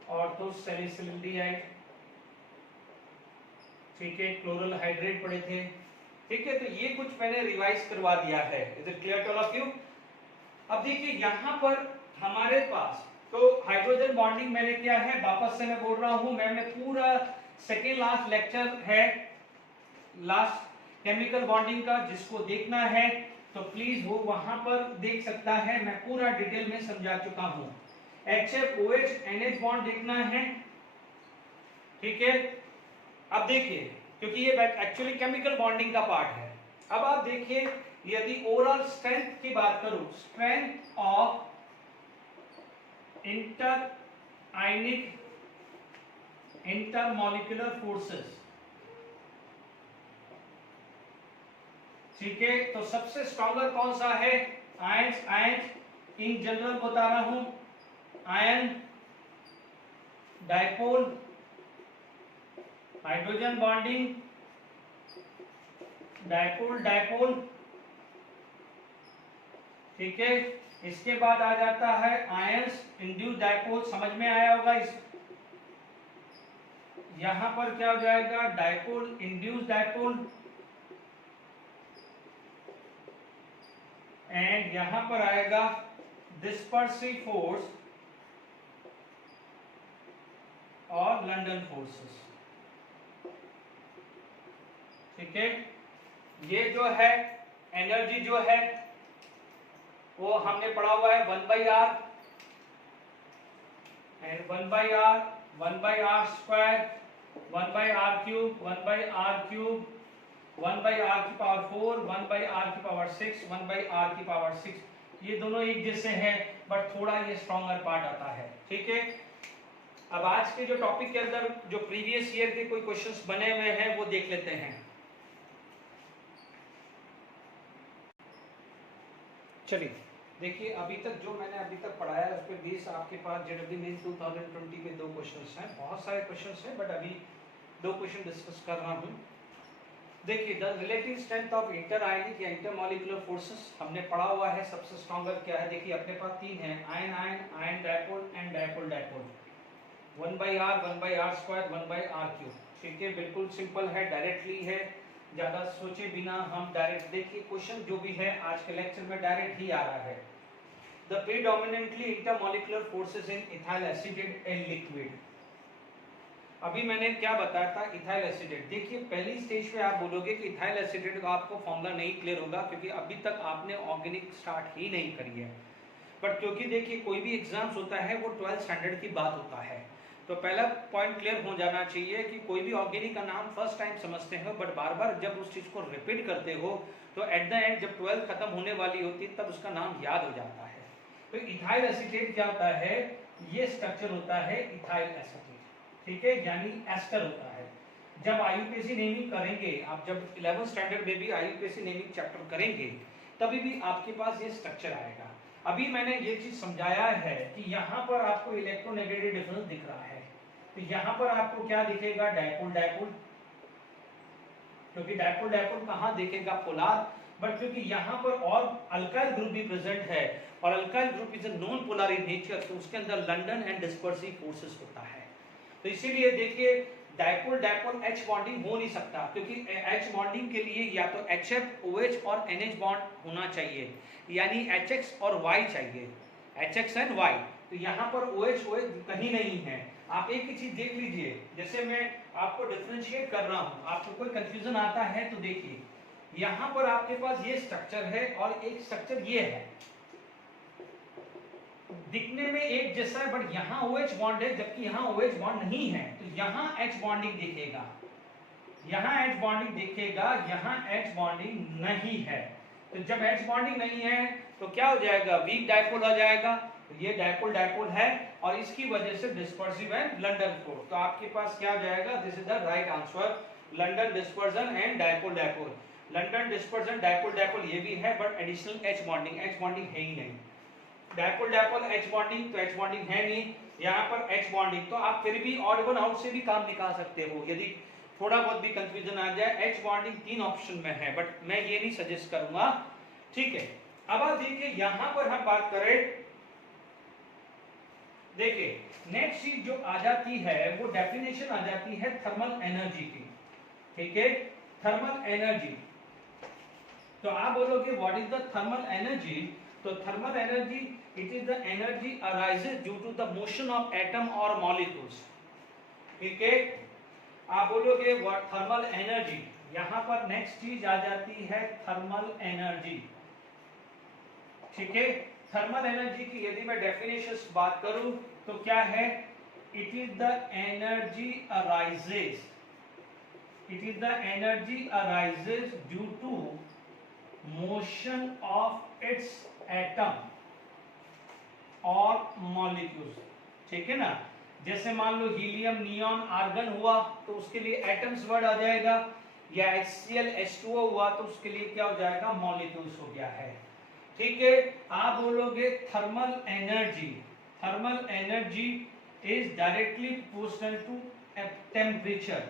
और तो सैलिसिलिडिहाइड, ठीक है, क्लोरल हाइड्रेट पढ़े थे। ठीक है, तो ये कुछ मैंने रिवाइज करवा दिया है। Is it clear to all of you? अब देखिए यहाँ पर हमारे पास तो हाइड्रोजन बॉन्डिंग मैंने क्या है, वापस से मैं बोल रहा हूँ, मैंने पूरा सेकेंड लास्ट लेक्चर है लास्ट केमिकल बॉन्डिंग का, जिसको देखना है तो प्लीज वो वहां पर देख सकता है, मैं पूरा डिटेल में समझा चुका हूँ। HF OH NH बॉन्ड देखना है। ठीक है, अब देखिए, क्योंकि ये एक्चुअली केमिकल बॉन्डिंग का पार्ट है। अब आप देखिए, यदि ओवरऑल स्ट्रेंथ की बात करूं, strength of inter ionic intermolecular forces, ठीक है, तो सबसे स्ट्रॉन्गर कौन सा है? आयंस। आयंस इन जनरल बता रहा हूं, ion, dipole, hydrogen bonding, dipole dipole. ठीक है, इसके बाद आ जाता है आयंस इंड्यूस डाइपोल, समझ में आया होगा। इस यहां पर क्या हो जाएगा? Dipole induced dipole. एंड यहां पर आएगा डिस्पर्सिव फोर्स और लंडन फोर्सेस। ठीक है, ये जो है एनर्जी जो है वो हमने पढ़ा हुआ है 1/r and 1/r 1/r square 1/r cube 1/r cube 1/r की पावर 4 1/r की पावर 6 1/r की पावर 6, ये दोनों एक जैसे हैं बट थोड़ा ये स्ट्रॉन्गर पार्ट आता है। ठीक है, अब आज के जो टॉपिक के अंदर जो प्रीवियस ईयर के कोई क्वेश्चंस बने हुए हैं वो देख लेते हैं। चलिए देखिए, अभी तक जो मैंने अभी तक पढ़ाया है उस पर बेस आपके पास जेडब्ल्यू मेन 2020 के 2 क्वेश्चंस हैं, बहुत सारे क्वेश्चंस हैं बट अभी 2 क्वेश्चन डिस्कस कर रहा हूँ। देखिए, the relative strength of inter ionic या इंटरमोलिकुलर फोर्सेस हमने पढ़ा हुआ है। सबसे स्ट्रॉन्गर क्या है? देखिए अपने पास 3 है, ion ion, ion dipole and dipole dipole. 1/r 1/r square 1/r cube. ठीक है, बिल्कुल सिंपल है, डायरेक्टली है, ज्यादा सोचे बिना हम डायरेक्ट देखिए क्वेश्चन जो भी है आज के लेक्चर में डायरेक्ट ही आ रहा है। The predominantly intermolecular forces in ethyl acid and liquid. अभी मैंने क्या बताया था, इथाइल एसिडेट। देखिए पहली स्टेज पे आप बोलोगे कि इथाइल एसिडेट का आपको फॉर्मूला नहीं क्लियर होगा, क्योंकि अभी तक आपने ऑर्गेनिक स्टार्ट ही नहीं करी है। बट क्योंकि देखिए कोई भी एग्जाम्स होता है वो 12th स्टैंडर्ड की बात होता है, तो पहला पॉइंट क्लियर हो जाना चाहिए कि कोई भी ऑर्गेनिक का नाम फर्स्ट टाइम समझते हो, बट बार बार जब उस चीज़ को रिपीट करते हो तो एट द एंड जब 12th खत्म होने वाली होती है तब उसका नाम याद हो जाता है। तो इथाइल एसीटेट क्या होता है, ये स्ट्रक्चर होता है इथाइल एसीटेट, ठीक है, यानी एस्टर होता है। जब आईयूपीएसी नेमिंग करेंगे आप, जब 11th स्टैंडर्ड में भी आईयूपीएसी नेमिंग चैप्टर करेंगे तभी भी आपके पास ये स्ट्रक्चर आएगा। अभी मैंने ये चीज समझाया है कि यहाँ पर आपको इलेक्ट्रोनेगेटिव डिफरेंस दिख रहा है, तो यहाँ पर आपको क्या दिखेगा, डायपोल डायपोल, क्योंकि डायपोल डायपोल कहाँ दिखेगा, पोलार। बट क्योंकि यहाँ पर और अल्काइल ग्रुप भी प्रेजेंट है और alkyl group is a non polar in nature, तो उसके अंदर लंडन एंड डिस्पर्सिव फोर्सेस होता है। तो इसीलिए देखिए डायपोल डायपोल H बॉन्डिंग हो नहीं सकता, क्योंकि H बॉन्डिंग के लिए या तो HF OH और NH बॉन्ड होना चाहिए, यानी HX और Y चाहिए, HX एंड Y। तो यहाँ पर OH OH कहीं नहीं है। आप एक ही चीज देख लीजिए, जैसे मैं आपको डिफरेंशिएट कर रहा हूँ, आपको कोई कंफ्यूजन आता है तो देखिए यहाँ पर आपके पास ये स्ट्रक्चर है और एक स्ट्रक्चर ये है, दिखने में एक जैसा है, बट यहाँ OH बॉन्ड है जबकि यहाँ OH बॉन्ड नहीं है, तो यहाँ H बॉन्डिंग दिखेगा, यहाँ H बॉन्डिंग दिखेगा, यहाँ H बॉन्डिंग नहीं है। तो जब H बॉन्डिंग नहीं है तो क्या हो जाएगा, वीक डायपोल हो जाएगा। तो ये डायपोल डायपोल है और इसकी वजह से डिस्पर्सिव एंड लंडन फोर्स। तो आपके पास क्या हो जाएगा, this is the right answer, London dispersion and dipole dipole. London dispersion dipole dipole ये भी है, बट एडिशनल H बॉन्डिंग है ही नहीं। डायपोल डायपोल H बॉन्डिंग, तो H बॉन्डिंग है नहीं, यहाँ पर H बॉन्डिंग। तो आप फिर भी ऑड वन आउट से भी काम निकाल सकते हो यदि थोड़ा बहुत भी कंफ्यूजन आ जाए। H बॉन्डिंग 3 ऑप्शन में है, बट मैं ये नहीं सजेस्ट करूंगा, ठीक है। अब आप देखिए यहाँ पर हम बात करें, देखिए नेक्स्ट चीज जो आ जाती है वो डेफिनेशन आ जाती है थर्मल एनर्जी की, ठीक है, थर्मल एनर्जी। तो आप बोलोगे what is the thermal energy, तो thermal energy it is the energy arises due to the motion of atom और मॉलिक्यूल्स, ठीक है। आप बोलोगे व्हाट थर्मल एनर्जी, यहां पर नेक्स्ट चीज आ जाती है थर्मल एनर्जी, ठीक है। थर्मल एनर्जी की यदि मैं डेफिनेशन बात करूं तो क्या है, it is the energy arises, it is the energy arises due to motion of its atom और मॉलिक्यूल्स, ठीक है ना। जैसे मान लो हीलियम नियॉन आर्गन हुआ तो उसके लिए एटम्स वर्ड आ जाएगा, या HCl H2O हुआ तो उसके लिए क्या हो जाएगा, मॉलिक्यूल्स हो गया है, ठीक है। आप बोलोगे thermal energy, thermal energy is directly proportional to temperature,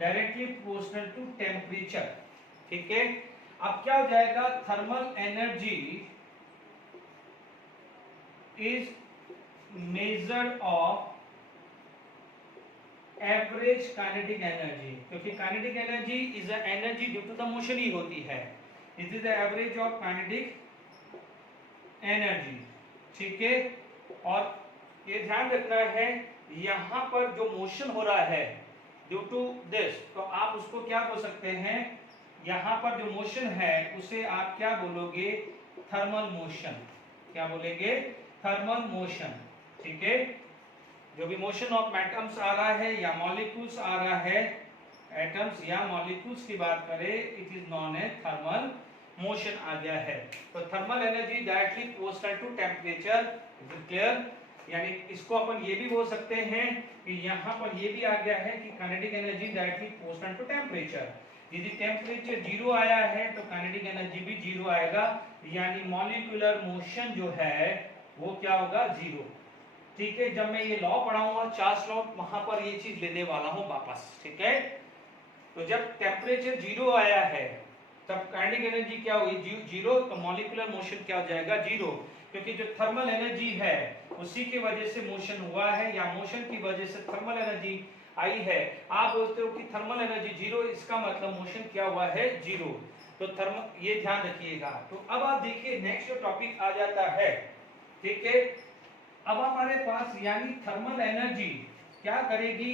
directly proportional to temperature, ठीक है। अब क्या हो जाएगा, thermal energy is major of average kinetic energy, क्योंकि kinetic energy is a energy due to the motion ही होती है, it is the average of kinetic energy, ठीक है। और ये ध्यान रखना है यहाँ पर जो मोशन हो रहा है ड्यू टू दिस, तो आप उसको क्या बोल सकते हैं, यहाँ पर जो मोशन है उसे आप क्या बोलोगे, थर्मल मोशन, क्या बोलेंगे, थर्मल मोशन, ठीक है। जो भी मोशन ऑफ एटम्स आ रहा है या मॉलिक्यूल्स आ रहा है, एटम्स या मॉलिक्यूल्स की बात करें, it is non a thermal motion आ गया है। तो thermal energy directly proportional to temperature, clear. यानी इसको अपन ये भी बोल सकते हैं कि यहाँ पर ये भी आ गया है कि kinetic energy directly proportional to temperature. यदि टेम्परेचर 0 आया है तो काइनेटिक एनर्जी भी 0 आएगा, यानी मॉलिक्यूलर मोशन जो है वो क्या होगा, 0, ठीक है। जब मैं ये लॉ पढ़ाऊंगा चार्ल्स लॉ, वहां पर ये चीज लेने वाला हूं वापस, ठीक है। तो जब टेम्परेचर 0 आया है तब काइनेटिक एनर्जी क्या होगी, 0, तो मॉलिक्यूलर मोशन क्या हो जाएगा, 0, क्योंकि जो थर्मल एनर्जी है उसी की वजह से मोशन हुआ है, या मोशन की वजह से थर्मल एनर्जी आई है। आप बोलते हो कि थर्मल एनर्जी 0, इसका मतलब मोशन क्या हुआ है, 0। तो थर्मल, ये ध्यान रखिएगा। तो अब आप देखिए नेक्स्ट जो टॉपिक आ जाता है, ठीक है। अब हमारे पास यानी थर्मल एनर्जी क्या करेगी,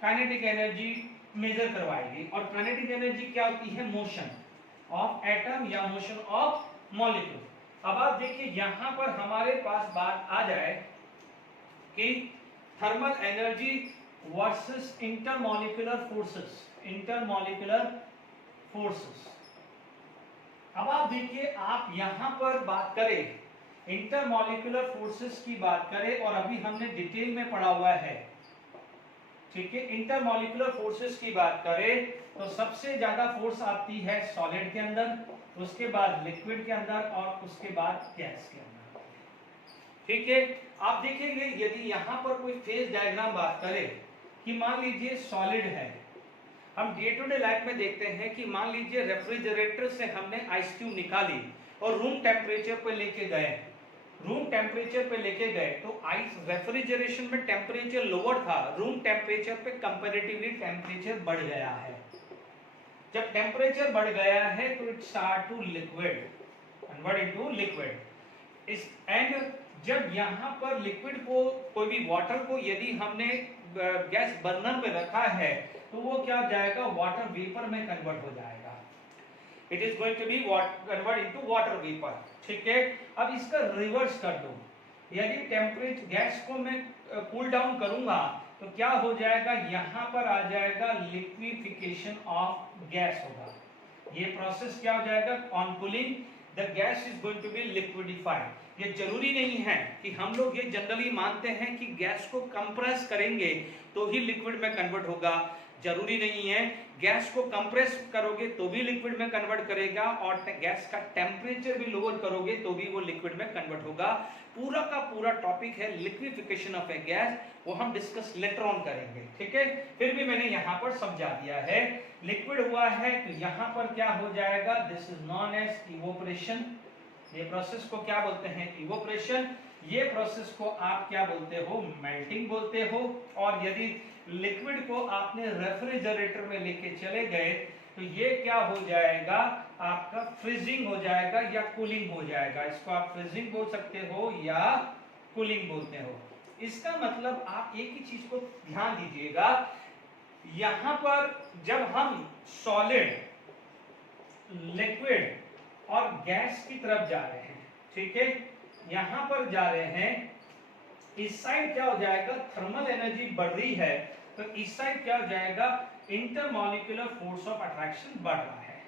काइनेटिक एनर्जी मेजर करवाएगी। और काइनेटिक एनर्जी क्या होती है, मोशन ऑफ एटम या मोशन ऑफ मॉलिक्यूल। अब आप देखिए यहां पर हमारे पास बात आ जाए कि thermal energy versus intermolecular forces, intermolecular forces. अब आप देखिए, आप यहां पर बात करें इंटरमॉलिक्यूलर फोर्सेस की बात करें, और अभी हमने डिटेल में पढ़ा हुआ है, ठीक है। इंटरमॉलिक्यूलर फोर्सेस की बात करें तो सबसे ज्यादा फोर्स आती है सॉलिड के अंदर, उसके बाद लिक्विड के अंदर, और उसके बाद गैस के अंदर, ठीक है। आप देखेंगे यदि यहां पर कोई फेज डायग्राम बात करें कि मान लीजिए सॉलिड है, हम डे टू डे लाइफ में देखते हैं कि मान लीजिए रेफ्रिजरेटर से हमने आइस क्यूब निकाली और रूम टेम्परेचर पे लेके गए, रूम टेम्परेचर पे लेके गए तो आइस रेफ्रिजरेशन में टेम्परेचर लोअर था, रूम टेम्परेचर पे कंपैरेटिवली टेम्परेचर बढ़ गया है। जब टेम्परेचर बढ़ गया है तो it start to liquid, convert into liquid. इस एंड जब यहाँ पर लिक्विड को, कोई भी वाटर को यदि हमने गैस बर्नर में रखा है तो वो क्या हो जाएगा, वाटर वेपर में कन्वर्ट हो जाएगा। It is going to be convert into water vapour, ठीक है। अब इसका रिवर्स कर दो, यदि टेम्परेचर गैस को मैं कूल डाउन करूंगा तो क्या हो जाएगा, यहां पर आ जाएगा लिक्विफिकेशन ऑफ गैस होगा। ये प्रोसेस क्या हो जाएगा, on cooling the gas is going to be liquidified. ये जरूरी नहीं है कि हम लोग ये जनरली मानते हैं कि गैस को कंप्रेस करेंगे तो ही लिक्विड में कन्वर्ट होगा, जरूरी नहीं है। गैस को कंप्रेस करोगे तो भी लिक्विड में कन्वर्ट करेगा, और गैस का टेम्परेचर भी लोअर करोगे तो भी वो लिक्विड में कन्वर्ट होगा। पूरा का पूरा टॉपिक है लिक्विफिकेशन ऑफ ए गैस, वो हम डिस्कस लेटर ऑन करेंगे, ठीक है। फिर भी मैंने यहाँ पर समझा दिया है, लिक्विड हुआ है तो यहाँ पर क्या हो जाएगा, this is known as evaporation. ये प्रोसेस को क्या बोलते हैं, इवोपरेशन। ये प्रोसेस को आप क्या बोलते हो, मेल्टिंग बोलते हो। और यदि लिक्विड को आपने रेफ्रिजरेटर में लेके चले गए तो ये क्या हो जाएगा, आपका फ्रीजिंग हो जाएगा या कूलिंग हो जाएगा। इसको आप फ्रीजिंग बोल सकते हो या कूलिंग बोलते हो। इसका मतलब आप एक ही चीज को ध्यान दीजिएगा, यहां पर जब हम सॉलिड, लिक्विड और गैस की तरफ जा रहे हैं, ठीक है, यहां पर जा रहे हैं, इस साइड क्या हो जाएगा, थर्मल एनर्जी बढ़ रही है, तो इस साइड क्या हो जाएगा, इंटरमॉलिक्यूलर फोर्स ऑफ अट्रैक्शन बढ़ रहा है।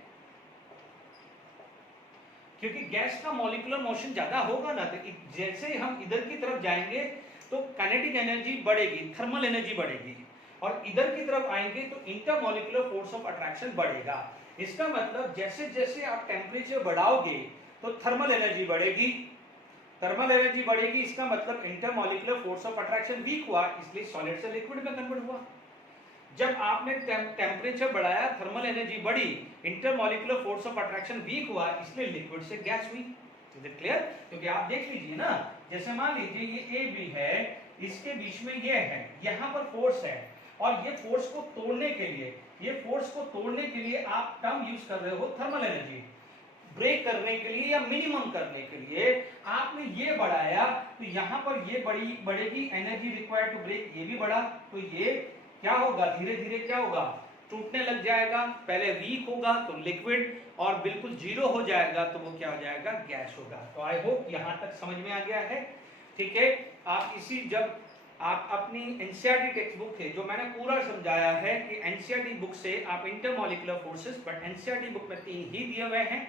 क्योंकि गैस का मॉलिक्यूलर मोशन ज्यादा होगा ना, तो जैसे हम इधर की तरफ जाएंगे तो काइनेटिक एनर्जी बढ़ेगी, थर्मल एनर्जी बढ़ेगी, और इधर की तरफ आएंगे तो इंटरमॉलिक्यूलर फोर्स ऑफ अट्रैक्शन बढ़ेगा। इसका मतलब जैसे जैसे आप टेम्परेचर बढ़ाओगे तो थर्मल एनर्जी बढ़ेगी, थर्मल एनर्जी बढ़ेगी, इसका मतलब intermolecular force of attraction weak हुआ, इसलिए सॉलिड से लिक्विड में कन्वर्ट हुआ। जब आपने टेम्परेचर बढ़ाया, थर्मल एनर्जी बढ़ी, intermolecular force of attraction weak हुआ, इसलिए लिक्विड से गैस हुई। Is it clear? क्योंकि आप देख लीजिए ना, जैसे मान लीजिए ये ए बी है, इसके बीच में ये है, यहाँ पर फोर्स है, और ये फोर्स को तोड़ने के लिए, ये फोर्स को तोड़ने के लिए आप टर्म यूज कर रहे हो थर्मल एनर्जी। ब्रेक करने के लिए या मिनिमम करने के लिए आपने ये बढ़ाया, तो यहाँ पर ये बढ़ेगी एनर्जी रिक्वायर्ड टू ब्रेक, ये भी बढ़ा, तो ये क्या होगा, धीरे धीरे क्या होगा, टूटने लग जाएगा। पहले वीक होगा तो लिक्विड, और बिल्कुल जीरो हो जाएगा तो वो क्या हो जाएगा, गैस होगा। तो आई होप यहाँ तक समझ में आ गया है, ठीक है। आप इसी, जब आप अपनी एनसीईआरटी टेक्स्ट बुक है, जो मैंने पूरा समझाया है कि एनसीईआरटी बुक से आप intermolecular forces, but NCERT book में 3 ही दिए हुए हैं,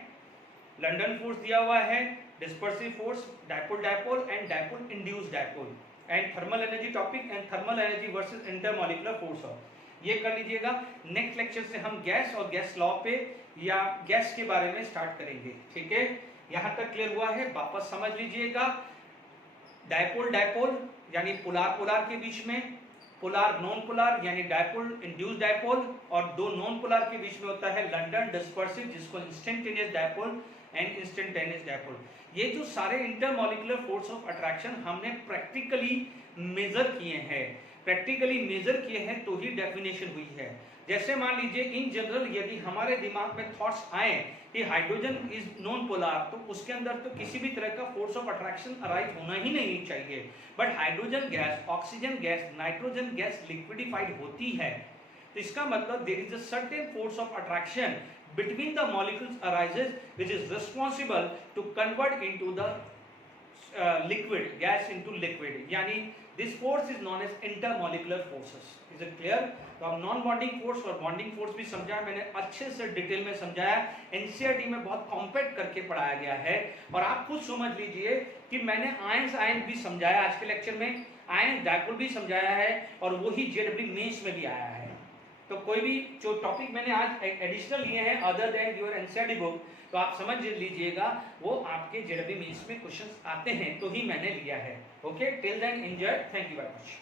लंडन फोर्स दिया हुआ है, dispersive force, dipole dipole and dipole induced dipole, and thermal energy topic and thermal energy versus intermolecular force. ये कर लीजिएगा। नेक्स्ट लेक्चर से हम गैस और गैस लॉ पे या गैस के बारे में स्टार्ट करेंगे, ठीक है। यहाँ तक क्लियर हुआ है? वापस समझ लीजिएगा। डायपोल डायपोल यानी पोलार पोलार के बीच में, पोलार नॉन पोलार यानी डायपोल इंड्यूस्ड डायपोल, और दो नॉन पोलार के बीच में होता है लंडन डिस्पर्सिव, जिसको instantaneous dipole and instantaneous dipole. ये जो सारे इंटरमॉलिक्यूलर फोर्स ऑफ अट्रैक्शन हमने प्रैक्टिकली मेजर किए हैं, प्रैक्टिकली मेजर किए हैं तो ही डेफिनेशन हुई है। जैसे मान लीजिए इन जनरल यदि हमारे दिमाग में थॉट्स आए कि हाइड्रोजन इज नॉन पोलर, तो उसके अंदर तो किसी भी तरह का फोर्स ऑफ अट्रैक्शन अराइज होना ही नहीं चाहिए। But hydrogen gas, oxygen gas, nitrogen gas liquidified होती है, तो इसका मतलब there is a certain force of attraction between the molecules arises which is responsible to convert into the liquid gas into liquid, यानी this force is known as intermolecular forces. Is it clear? तो अब non bonding force और bonding force भी समझा, मैंने अच्छे से detail में समझाया, एनसीईआरटी में बहुत कॉम्पैक्ट करके पढ़ाया गया है। और आप खुद समझ लीजिए कि मैंने आयंस आयन भी समझाया आज के लेक्चर में, आयन डाइपोल भी समझाया है, और वही जेडब्ल्यू मेंस में भी आया है। तो कोई भी जो टॉपिक मैंने आज एडिशनल लिए हैं other than your NCERT book, तो आप समझ लीजिएगा वो आपके जेडब्ल्यू मेंस में क्वेश्चंस आते हैं तो ही मैंने लिया है। Okay, till then enjoy, thank you very much.